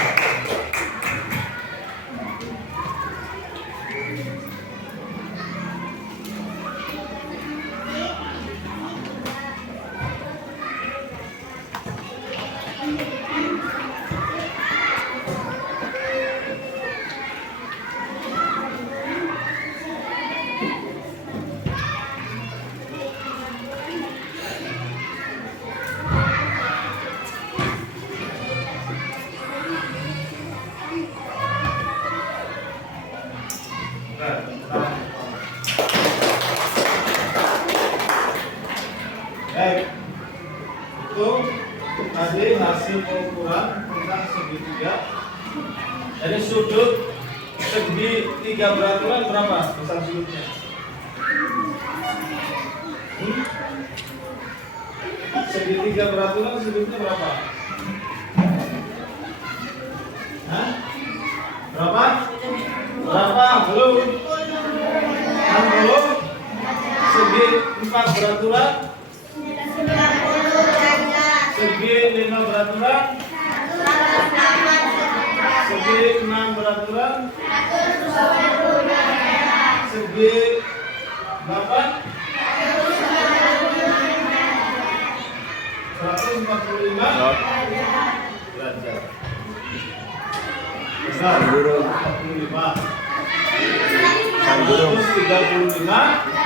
Baik, itu tadi hasil pengukuran tentang segitiga. Jadi sudut segitiga beraturan berapa besar sudutnya? Segitiga beraturan sudutnya berapa? Hah? Berapa? Berapa? Belum? 60? Segi 4 beraturan? Segi 5 beraturan? Segi 6 beraturan? Segi 8? 145 derajat. Besar 45. 135.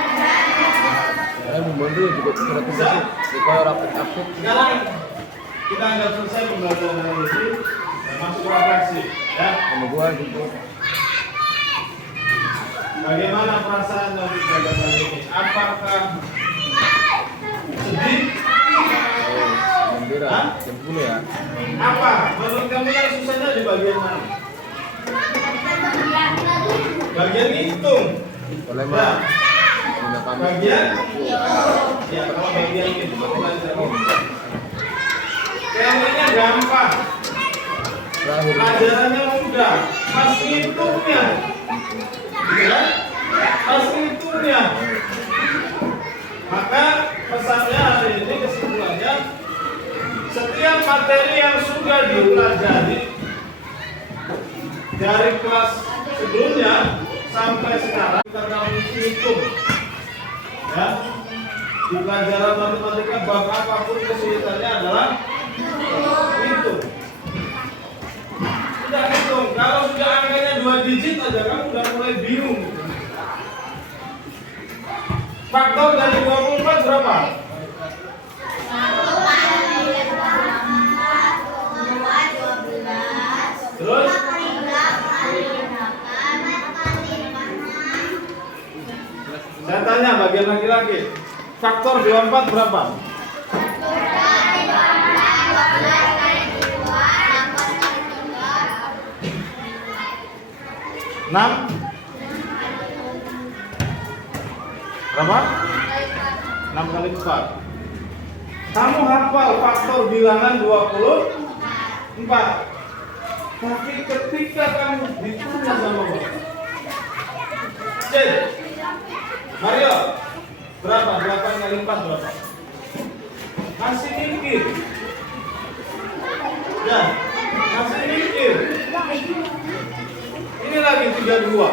Saya membantu juga secara Bisa? supaya rapid. Sekarang kita anggap selesai pembelajaran hari ini dan masuk ke refleksi. Ya. Sama gua gitu. Bagaimana perasaan dari belajar hari ini? Apakah sedih? Gembira. Hah? Jam 10 ya. Apa? Menurut kamu yang susahnya di bagian mana? Bagian hitung. Boleh Ya. mah. Gunakan Bagian? Ya, kalau bagian itu teorinya gampang, terakhir. pelajarannya mudah, pas ngitungnya, gitu kan? Pas ngitungnya. Maka pesannya hari ini kesimpulannya, setiap materi yang sudah dipelajari dari kelas sebelumnya sampai sekarang kita akan hitung. Ya, di pelajaran matematika bab apapun kesulitannya adalah hitung. Sudah hitung, kalau sudah angkanya 2 digit aja kamu udah mulai bingung. Faktor dari 24 berapa? Terus? Saya tanya bagian laki-laki, faktor 24 berapa? Enam? Berapa? 6 kali 4. Kamu hafal faktor bilangan 24. Tapi ketika kamu ditanya sama Bapak, Cek, Mario, berapa? 8 kali 4 berapa? Masih mikir. Ya, masih mikir. Ini lagi 32.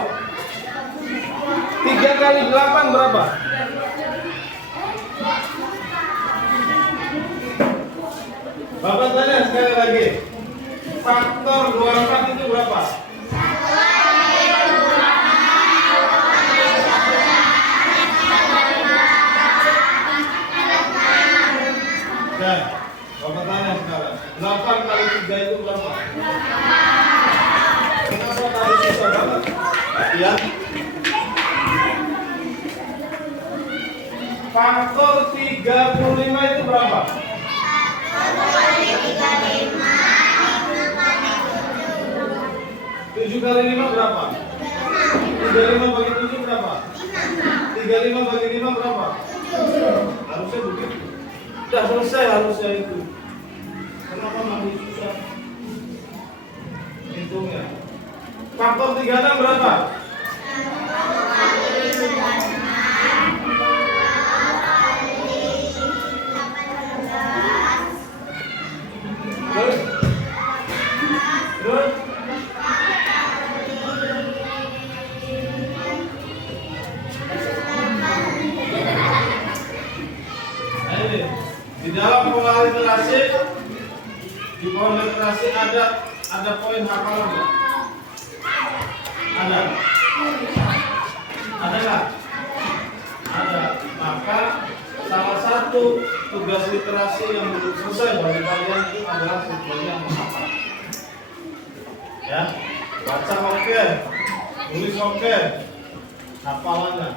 3 kali 8 berapa? Bapak tanya sekali lagi. Faktor 24 itu berapa? Dan Bapak tanya sekarang, 8 kali 3 itu berapa? Kenapa tadi susah banget? Ya. Faktor 35 itu berapa? 7 kali 5 berapa? 35 bagi 7 berapa? 35 bagi 5 berapa? Harusnya begitu. Sudah selesai harusnya itu. Kenapa masih susah? Hitungnya. Faktor 36 berapa? Terus? Terus? Nah ini, di dalam pola literasi, di pola literasi ada poin hafalan nggak? Ada? Ada nggak? Ada. Maka salah satu tugas literasi yang belum selesai bagi kalian itu adalah sebetulnya menghafal. Ya, baca oke, tulis oke, hafalannya.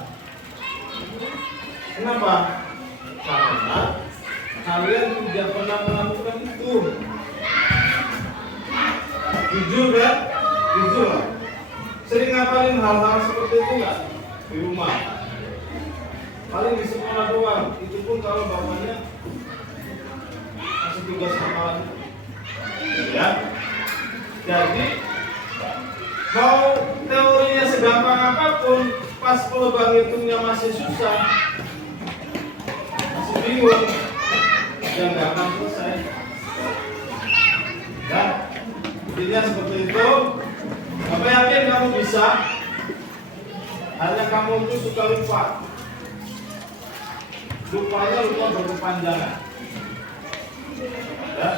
Kenapa? Karena kalian tidak pernah melakukan itu. Jujur kan? Jujur lah. Sering ngapalin hal-hal seperti itu nggak di rumah? Paling di sekolah doang. Itu pun kalau bapaknya kasih tugas hafalan. Ya. Jadi mau teorinya segampang apapun, pas pelubang hitungnya masih susah, masih bingung, ya nggak akan selesai. Ya, intinya seperti itu. Bapak yakin kamu bisa? Hanya kamu itu suka lupa. Lupanya lupa berkepanjangan. Ya,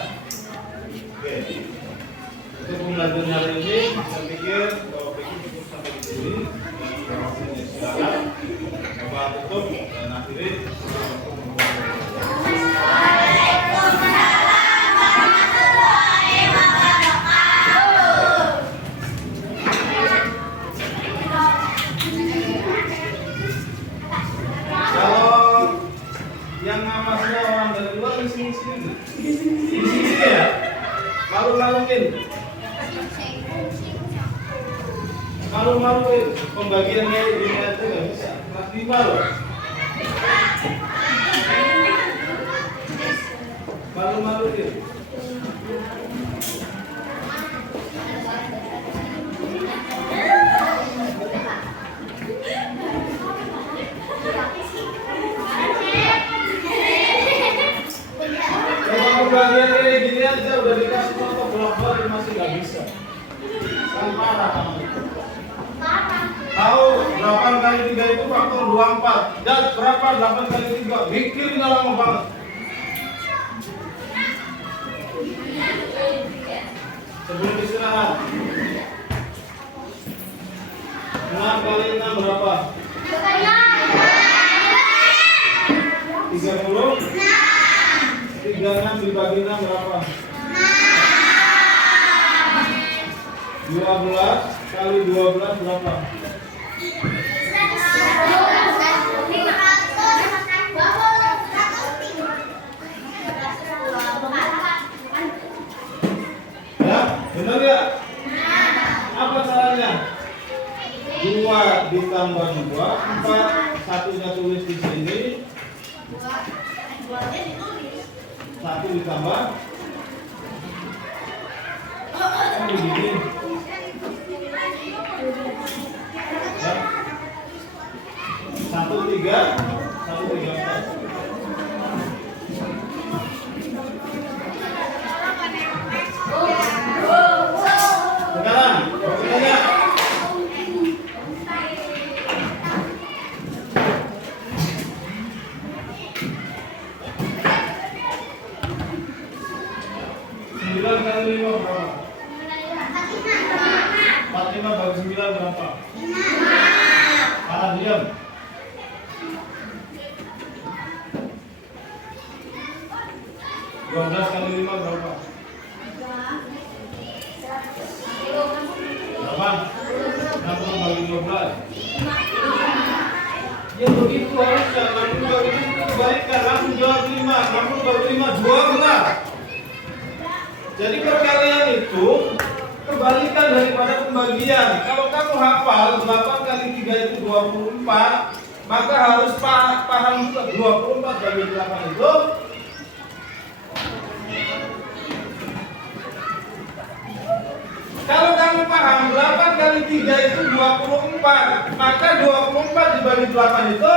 oke. Untuk pembelajaran hari ini, saya pikir kalau cukup sampai di sini. Silakan. Bapak tutup dan akhiri. Yang ngamasnya orang dari luar di sini ya, malu-maluin pembagiannya ini aja nggak bisa, kelas 5 loh, malu-maluin. Bagian kayak gini aja udah dikasih contoh bolak-balik masih nggak bisa. Kan parah kamu. Tahu 8 kali 3 itu faktor 24. Dan berapa 8 kali 3? Mikir nggak lama banget. Sebelum istirahat. 6 kali 6 berapa? 30? 36 dibagi 6 berapa? 12 kali 12 berapa? Ya, benar ya? Apa caranya? 2 ditambah 2, 4, satunya tulis di sini. 1 ditambah begini. Ya. 1, 3, 1, 3, 4. Sekarang, pertanyaan. Kali 5 berapa? 45 bagi 9 berapa? 5. Diam. 12 kali 5 berapa? 8. 60 bagi 12. Ya begitu harusnya. 60 bagi 5 kebalikan. Langsung jawab 5. 60 bagi 5 12. Jadi perkalian itu kebalikan daripada pembagian. Kalau kamu hafal 8 kali 3 itu 24, maka harus paham juga 24 bagi 8 itu Kalau kamu paham 8 kali 3 itu 24, maka 24 dibagi 8 itu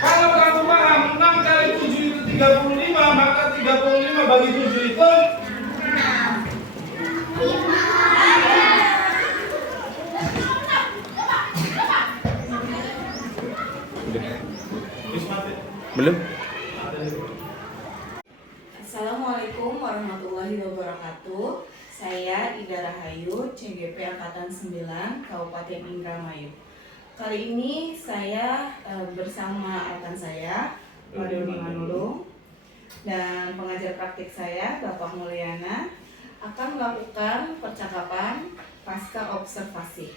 kalau kamu paham 6 kali 7 itu 35, maka 35 bagi 7 itu belum. Assalamualaikum warahmatullahi wabarakatuh. Saya Ida Rahayu, CGP Angkatan 9, Kabupaten Indramayu. Kali ini saya bersama rekan saya, Pak Doni Manulung, dan pengajar praktik saya, Bapak Mulyana, akan melakukan percakapan pasca observasi.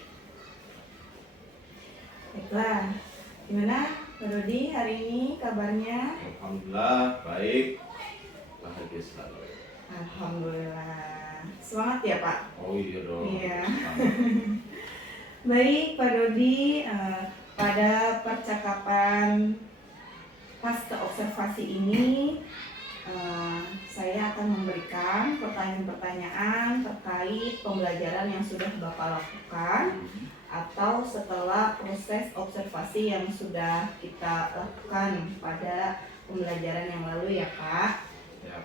Baiklah, gimana Pak Dodi hari ini kabarnya? Alhamdulillah baik, bahagia selalu. Alhamdulillah. Semangat ya Pak? Oh iya dong. Iya. Sama. Baik Pak Dodi, pada percakapan pasca observasi ini saya akan memberikan pertanyaan-pertanyaan terkait pembelajaran yang sudah Bapak lakukan atau setelah proses observasi yang sudah kita lakukan pada pembelajaran yang lalu ya Pak. Ya.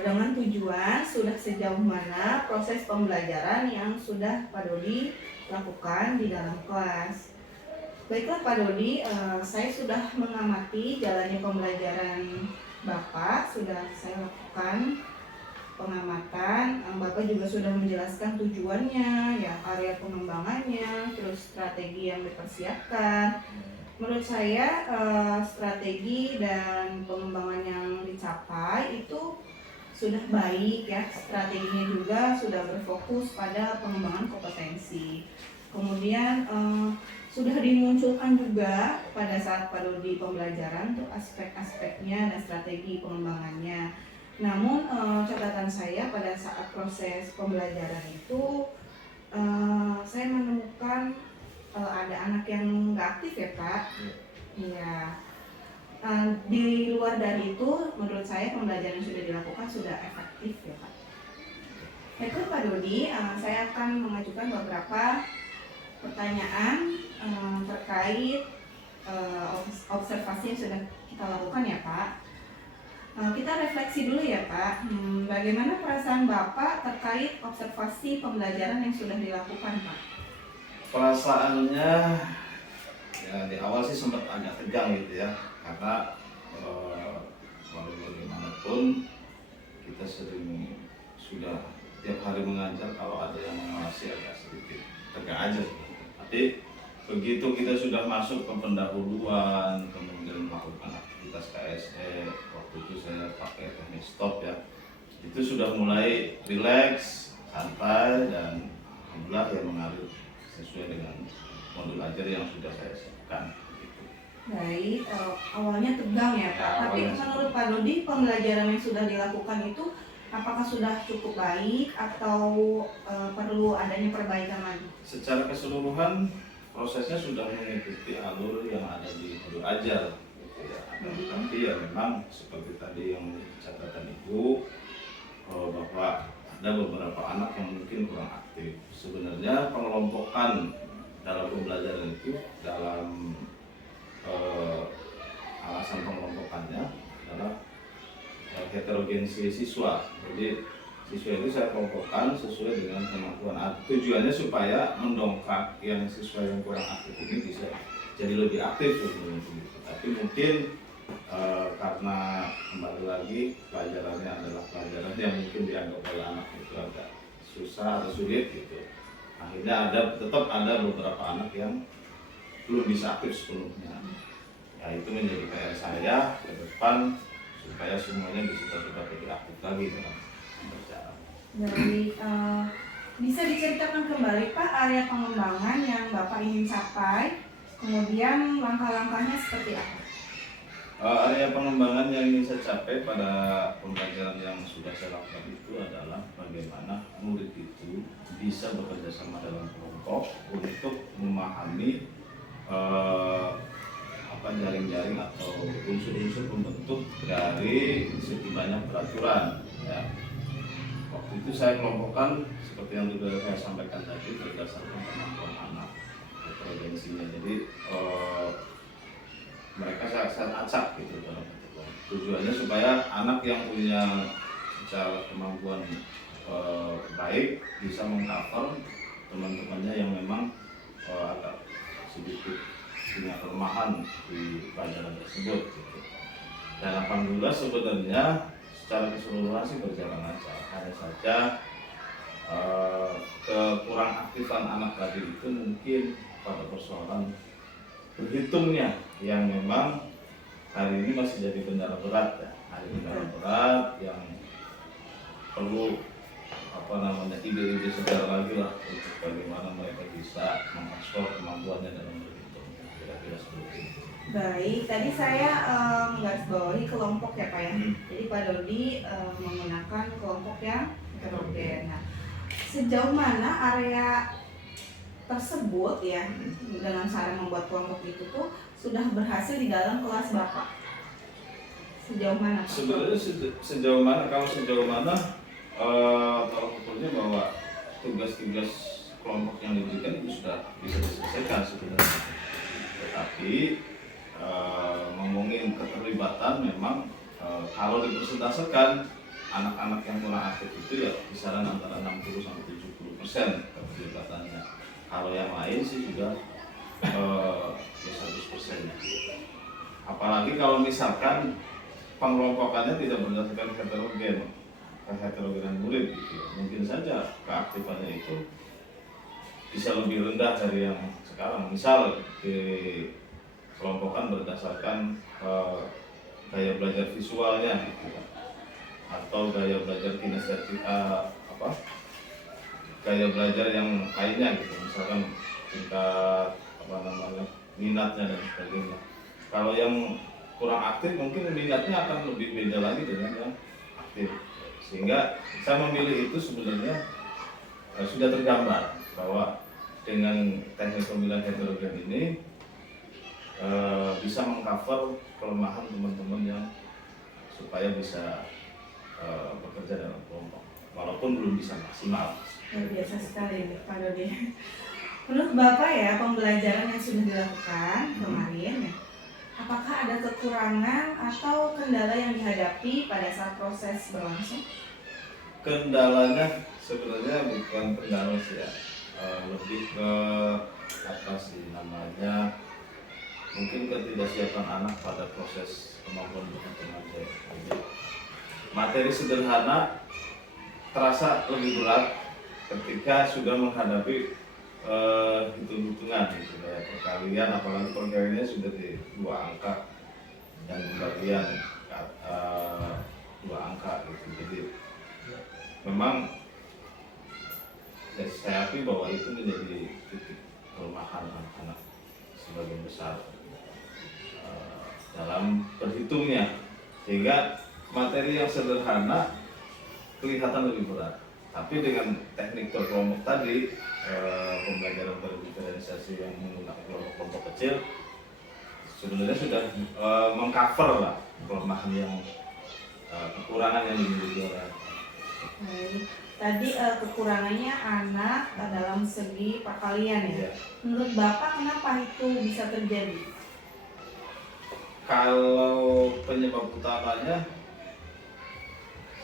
Dengan tujuan sudah sejauh mana proses pembelajaran yang sudah Pak Dodi lakukan di dalam kelas. Baiklah Pak Dodi, saya sudah mengamati jalannya pembelajaran Bapak, sudah saya lakukan pengamatan. Bapak juga sudah menjelaskan tujuannya, ya area pengembangannya, terus strategi yang dipersiapkan. Menurut saya strategi dan pengembangan yang dicapai itu sudah baik ya, strateginya juga sudah berfokus pada pengembangan kompetensi. Kemudian sudah dimunculkan juga pada saat Pak Dodi pembelajaran tuh aspek-aspeknya dan strategi pengembangannya. Namun catatan saya pada saat proses pembelajaran itu saya menemukan ada anak yang nggak aktif ya Pak. Iya. Di luar dari itu, menurut saya pembelajaran yang sudah dilakukan sudah efektif ya Pak. Baiklah Pak Dodi, saya akan mengajukan beberapa pertanyaan terkait observasi yang sudah kita lakukan ya Pak. Kita refleksi dulu ya Pak. Bagaimana perasaan Bapak terkait observasi pembelajaran yang sudah dilakukan Pak? Perasaannya ya di awal sih sempat agak tegang gitu ya, karena bagaimanapun kita sering sudah tiap hari mengajar, kalau ada yang mengawasi agak sedikit tegang aja. Tapi begitu kita sudah masuk ke pendahuluan, kemudian melakukan aktivitas KSE, waktu itu saya pakai teknik stop ya, itu sudah mulai rileks, santai, dan alhamdulillah ya mengalir sesuai dengan modul ajar yang sudah saya siapkan. Baik, awalnya tegang ya Pak. Tapi menurut Pak Dodi pembelajaran yang sudah dilakukan itu apakah sudah cukup baik atau perlu adanya perbaikan lagi? Secara keseluruhan prosesnya sudah mengikuti alur yang ada di modul ajar, gitu ya. Tapi ya memang seperti tadi yang catatan Ibu, bahwa ada beberapa anak yang mungkin kurang aktif. Sebenarnya pengelompokan dalam pembelajaran itu dalam alasan pengelompokannya adalah heterogensi siswa. Jadi siswa itu saya kelompokkan sesuai dengan kemampuan. Tujuannya supaya mendongkrak yang siswa yang kurang aktif ini bisa jadi lebih aktif sebenarnya. Tapi mungkin karena kembali lagi pelajarannya adalah pelajaran yang mungkin dianggap oleh anak itu agak susah atau sulit gitu. Akhirnya tetap ada beberapa anak yang belum bisa aktif sepenuhnya. Ya itu menjadi PR saya ke depan supaya semuanya bisa lebih aktif lagi dalam pembelajaran. Jadi bisa diceritakan kembali Pak area pengembangan yang Bapak ingin capai, kemudian langkah-langkahnya seperti apa? Area pengembangan yang ingin saya capai pada pembelajaran yang sudah saya lakukan itu adalah bagaimana murid itu bisa bekerja sama dalam kelompok untuk memahami jaring-jaring atau unsur-unsur pembentuk dari sekian banyak peraturan ya. Waktu itu saya kelompokkan seperti yang sudah saya sampaikan tadi berdasarkan kemampuan anak preferensinya. Jadi mereka saya acak gitu dalam kelompok. Tujuannya supaya anak yang punya secara kemampuan baik bisa mengcover teman-temannya yang memang agak sedikit punya kelemahan di pelajaran tersebut gitu. Dan alhamdulillah sebenarnya secara keseluruhan sih berjalan lancar. Hanya saja kekurang aktifan anak tadi itu mungkin pada persoalan berhitungnya yang memang hari ini masih jadi kendala berat ya. Hari kendala berat yang perlu ide-ide secara lagi lah untuk bagaimana mereka bisa mengeksplor kemampuannya dalam berhitung, kira-kira seperti itu. Baik, tadi saya menggarisbawahi kelompok ya Pak ya. Jadi Pak Dodi menggunakan kelompok yang heterogen. Nah, sejauh mana area tersebut ya dengan cara membuat kelompok itu tuh sudah berhasil di dalam kelas Bapak? Sejauh mana Pak? Sebenarnya sejauh mana kalau ukurnya bahwa tugas-tugas kelompok yang diberikan itu sudah bisa diselesaikan sebenarnya. Tetapi ngomongin keterlibatan memang kalau dipresentasekan anak-anak yang kurang aktif itu ya kisaran antara 60-70% keterlibatannya. Kalau yang lain sih sudah ya 100%. Apalagi kalau misalkan pengelompokannya tidak berdasarkan heterogenan murid gitu. Mungkin saja keaktifannya itu bisa lebih rendah dari yang sekarang. Misal dikelompokkan berdasarkan gaya belajar visualnya gitu, atau gaya belajar kinestetik gaya belajar yang lainnya gitu. Misalkan tingkat minatnya dan sebagainya. Kalau yang kurang aktif mungkin minatnya akan lebih beda lagi dengan yang aktif. Sehingga saya memilih itu sebenarnya sudah tergambar bahwa dengan teknik pemilihan heterogen ini bisa mengcover kelemahan teman-teman yang supaya bisa bekerja dalam kelompok walaupun belum bisa maksimal. Luar biasa sekali Pak Dodi. Menurut Bapak ya, pembelajaran yang sudah dilakukan kemarin ya, apakah ada kekurangan atau kendala yang dihadapi pada saat proses berlangsung? Kendalanya sebenarnya bukan kendala sih ya, lebih ke apa sih namanya, mungkin ketidaksiapan anak pada proses kemampuan berhitung aja. Jadi materi sederhana terasa lebih berat ketika sudah menghadapi hitung-hitungan gitu, kayak perkalian, apalagi perkaliannya sudah di 2 angka dan pembagian 2 angka gitu. Jadi memang ya, saya akui bahwa itu menjadi titik kelemahan anak-anak sebagian besar dalam berhitungnya, sehingga materi yang sederhana kelihatan lebih berat. Tapi dengan teknik berkelompok tadi, pembelajaran berdiferensiasi yang menggunakan kelompok-kelompok kecil sebenarnya sudah mengcover lah kelemahan yang kekurangan yang dimiliki oleh. Baik. Tadi kekurangannya anak dalam segi perkalian ya. Menurut Bapak kenapa itu bisa terjadi? Kalau penyebab utamanya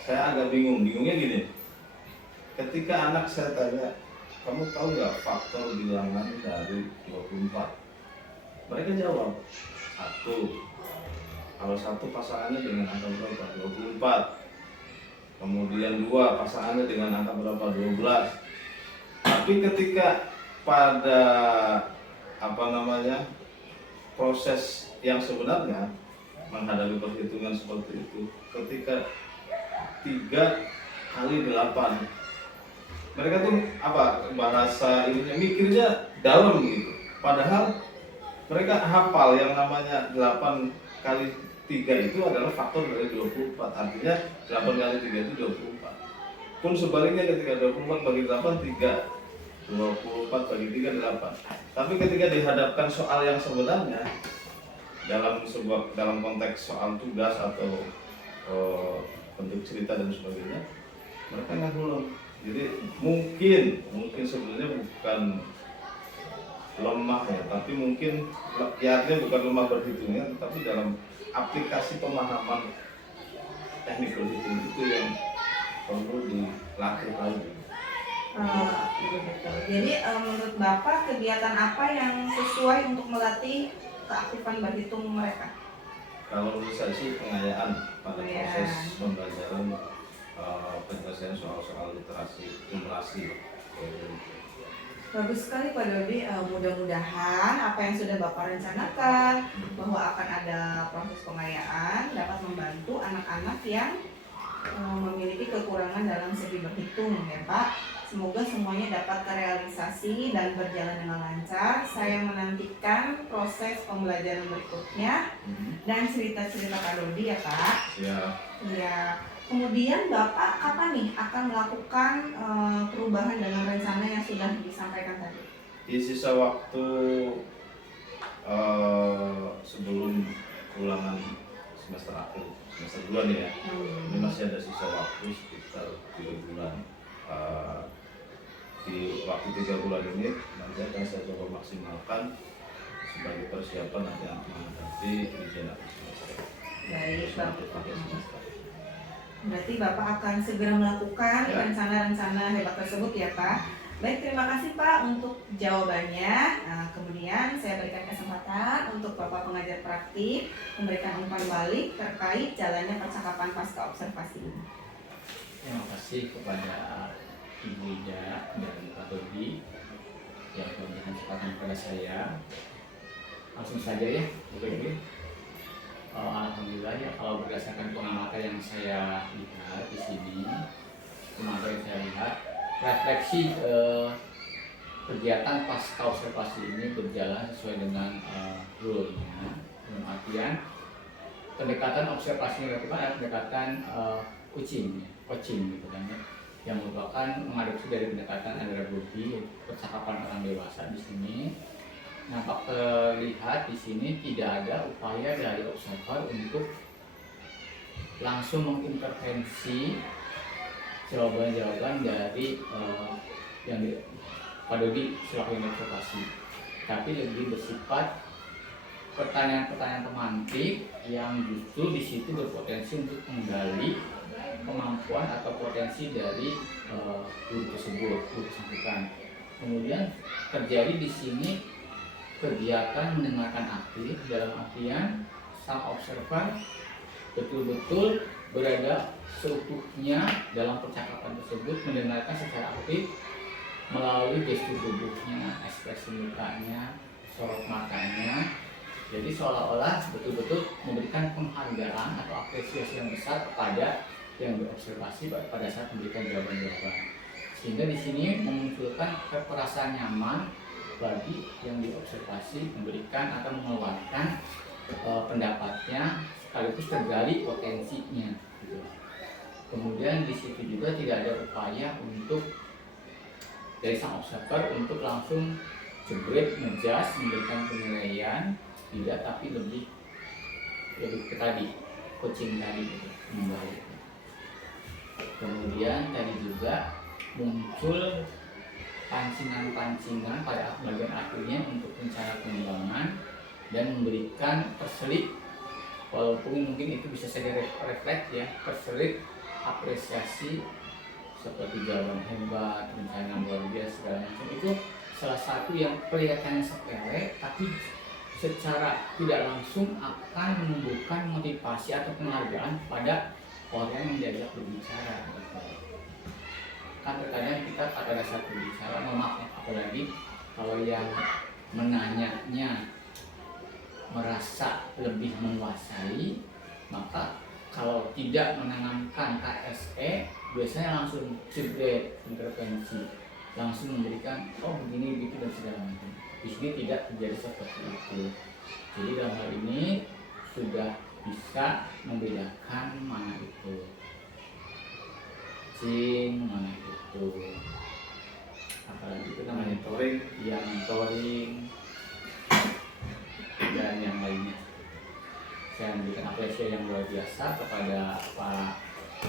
saya agak bingung. Bingungnya gini. Ketika anak saya tanya, kamu tahu nggak faktor bilangan dari 24? Mereka jawab, 1. Kalau 1 pasangannya dengan angka berapa? 24. Kemudian 2 pasangannya dengan angka berapa? 12. Tapi ketika pada proses yang sebenarnya menghadapi perhitungan seperti itu, ketika 3 kali 8, mereka tuh bahasa ininya mikirnya dalam gitu. Padahal mereka hafal yang namanya 8 kali 3 itu adalah faktor dari 24. Artinya 8 kali 3 itu 24. Pun sebaliknya ketika 24 bagi 8 3, 24 bagi 3 8. Tapi ketika dihadapkan soal yang sebenarnya, dalam konteks soal tugas atau bentuk cerita dan sebagainya, mereka nggak belum. Jadi mungkin sebenarnya bukan lemah ya, tapi mungkin ya artinya bukan lemah berhitungnya, tetapi dalam aplikasi pemahaman teknik berhitung itu yang perlu dilatih lagi. Betul. Jadi menurut Bapak kegiatan apa yang sesuai untuk melatih keaktifan berhitung mereka? Kalau menurut saya sih pengayaan pada proses pembelajaran penyelesaian soal-soal literasi, numerasi. Bagus sekali Pak Dodi. Mudah-mudahan apa yang sudah Bapak rencanakan bahwa akan ada proses pengayaan dapat membantu anak-anak yang memiliki kekurangan dalam segi berhitung ya Pak. Semoga semuanya dapat terrealisasi dan berjalan dengan lancar. Saya menantikan proses pembelajaran berikutnya dan cerita-cerita Pak Dodi ya Pak. Ya. Kemudian Bapak kapan nih akan melakukan perubahan dengan rencana yang sudah disampaikan tadi? Di sisa waktu sebelum ulangan semester akhir, semester 2 nih ya, ini masih ada sisa waktu sekitar 3 bulan. Di waktu 3 bulan ini nanti akan saya coba maksimalkan sebagai persiapan nanti menghadapi ujian akhir semester. Baik Bapak. Berarti Bapak akan segera melakukan rencana-rencana hebat tersebut ya Pak. Baik, terima kasih Pak untuk jawabannya. Nah, kemudian saya berikan kesempatan untuk Bapak pengajar praktik memberikan umpan balik terkait jalannya percakapan pasca observasi ini. Terima kasih kepada Ibu Ida dan Pak Dodi yang memberikan kesempatan kepada saya. Langsung saja ya, Bu Dodi. Alhamdulillah ya, kalau berdasarkan pengamatan yang saya lihat di sini, pengamatan yang saya lihat, refleksi kegiatan pasca observasi ini berjalan sesuai dengan rule-nya. Dalam artian pendekatan observasi yang dilakukan adalah pendekatan coaching gitu kan ya, yang merupakan mengadopsi dari pendekatan andragogi, percakapan orang dewasa di sini. Nampak terlihat di sini tidak ada upaya dari observer untuk langsung mengintervensi jawaban-jawaban dari yang Pak Dodi selaku yang observasi, tapi lebih bersifat pertanyaan-pertanyaan pemantik yang justru di situ berpotensi untuk menggali kemampuan atau potensi dari guru tersebut, guru bersangkutan. Kemudian terjadi di sini kegiatan mendengarkan aktif, dalam artian sang observer betul-betul berada seutuhnya dalam percakapan tersebut, mendengarkan secara aktif melalui gestur tubuhnya, ekspresi mukanya, sorot matanya. Jadi seolah-olah betul-betul memberikan penghargaan atau apresiasi yang besar kepada yang diobservasi pada saat memberikan jawaban-jawaban. Sehingga di sini memunculkan perasaan nyaman bagi yang diobservasi memberikan atau mengeluarkan pendapatnya sekaligus tergali potensinya gitu. Kemudian di situ juga tidak ada upaya untuk dari sang observer untuk langsung jebret, ngejudge, memberikan penilaian, tidak, tapi lebih ke tadi coaching tadi gitu, membalik. Kemudian tadi juga muncul pancingan-pancingan pada bagian akhirnya untuk rencana pengembangan dan memberikan perselit, walaupun mungkin itu bisa saja refleks ya, perselit apresiasi seperti jawaban hebat, rencana luar biasa segala macam. Itu salah satu yang kelihatannya sepele tapi secara tidak langsung akan menumbuhkan motivasi atau penghargaan pada orang yang diajak berbicara. Kan terkadang kita pada saat berbicara, maaf apalagi kalau yang menanyanya merasa lebih menguasai, maka kalau tidak menanamkan KSE biasanya langsung jebret intervensi, langsung memberikan begini begitu dan segala macam. Di sini tidak terjadi seperti itu. Jadi dalam hal ini sudah bisa membedakan mana itu mana itu apalagi itu namanya mentoring dan yang lainnya. apresiasi yang luar biasa kepada Pak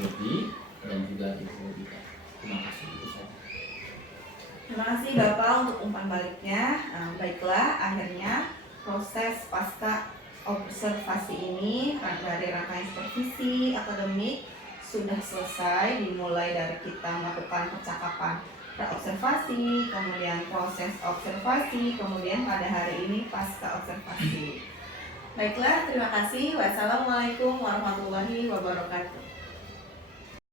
Rudi dan juga Ibu Dita. Terima kasih, itu saja. Terima kasih Bapak untuk umpan baliknya. Baiklah, akhirnya proses pasca observasi ini dari rangkaian supervisi akademik sudah selesai, dimulai dari kita melakukan percakapan observasi, kemudian proses observasi, kemudian pada hari ini pasca observasi. Baiklah, terima kasih. Wassalamualaikum warahmatullahi wabarakatuh.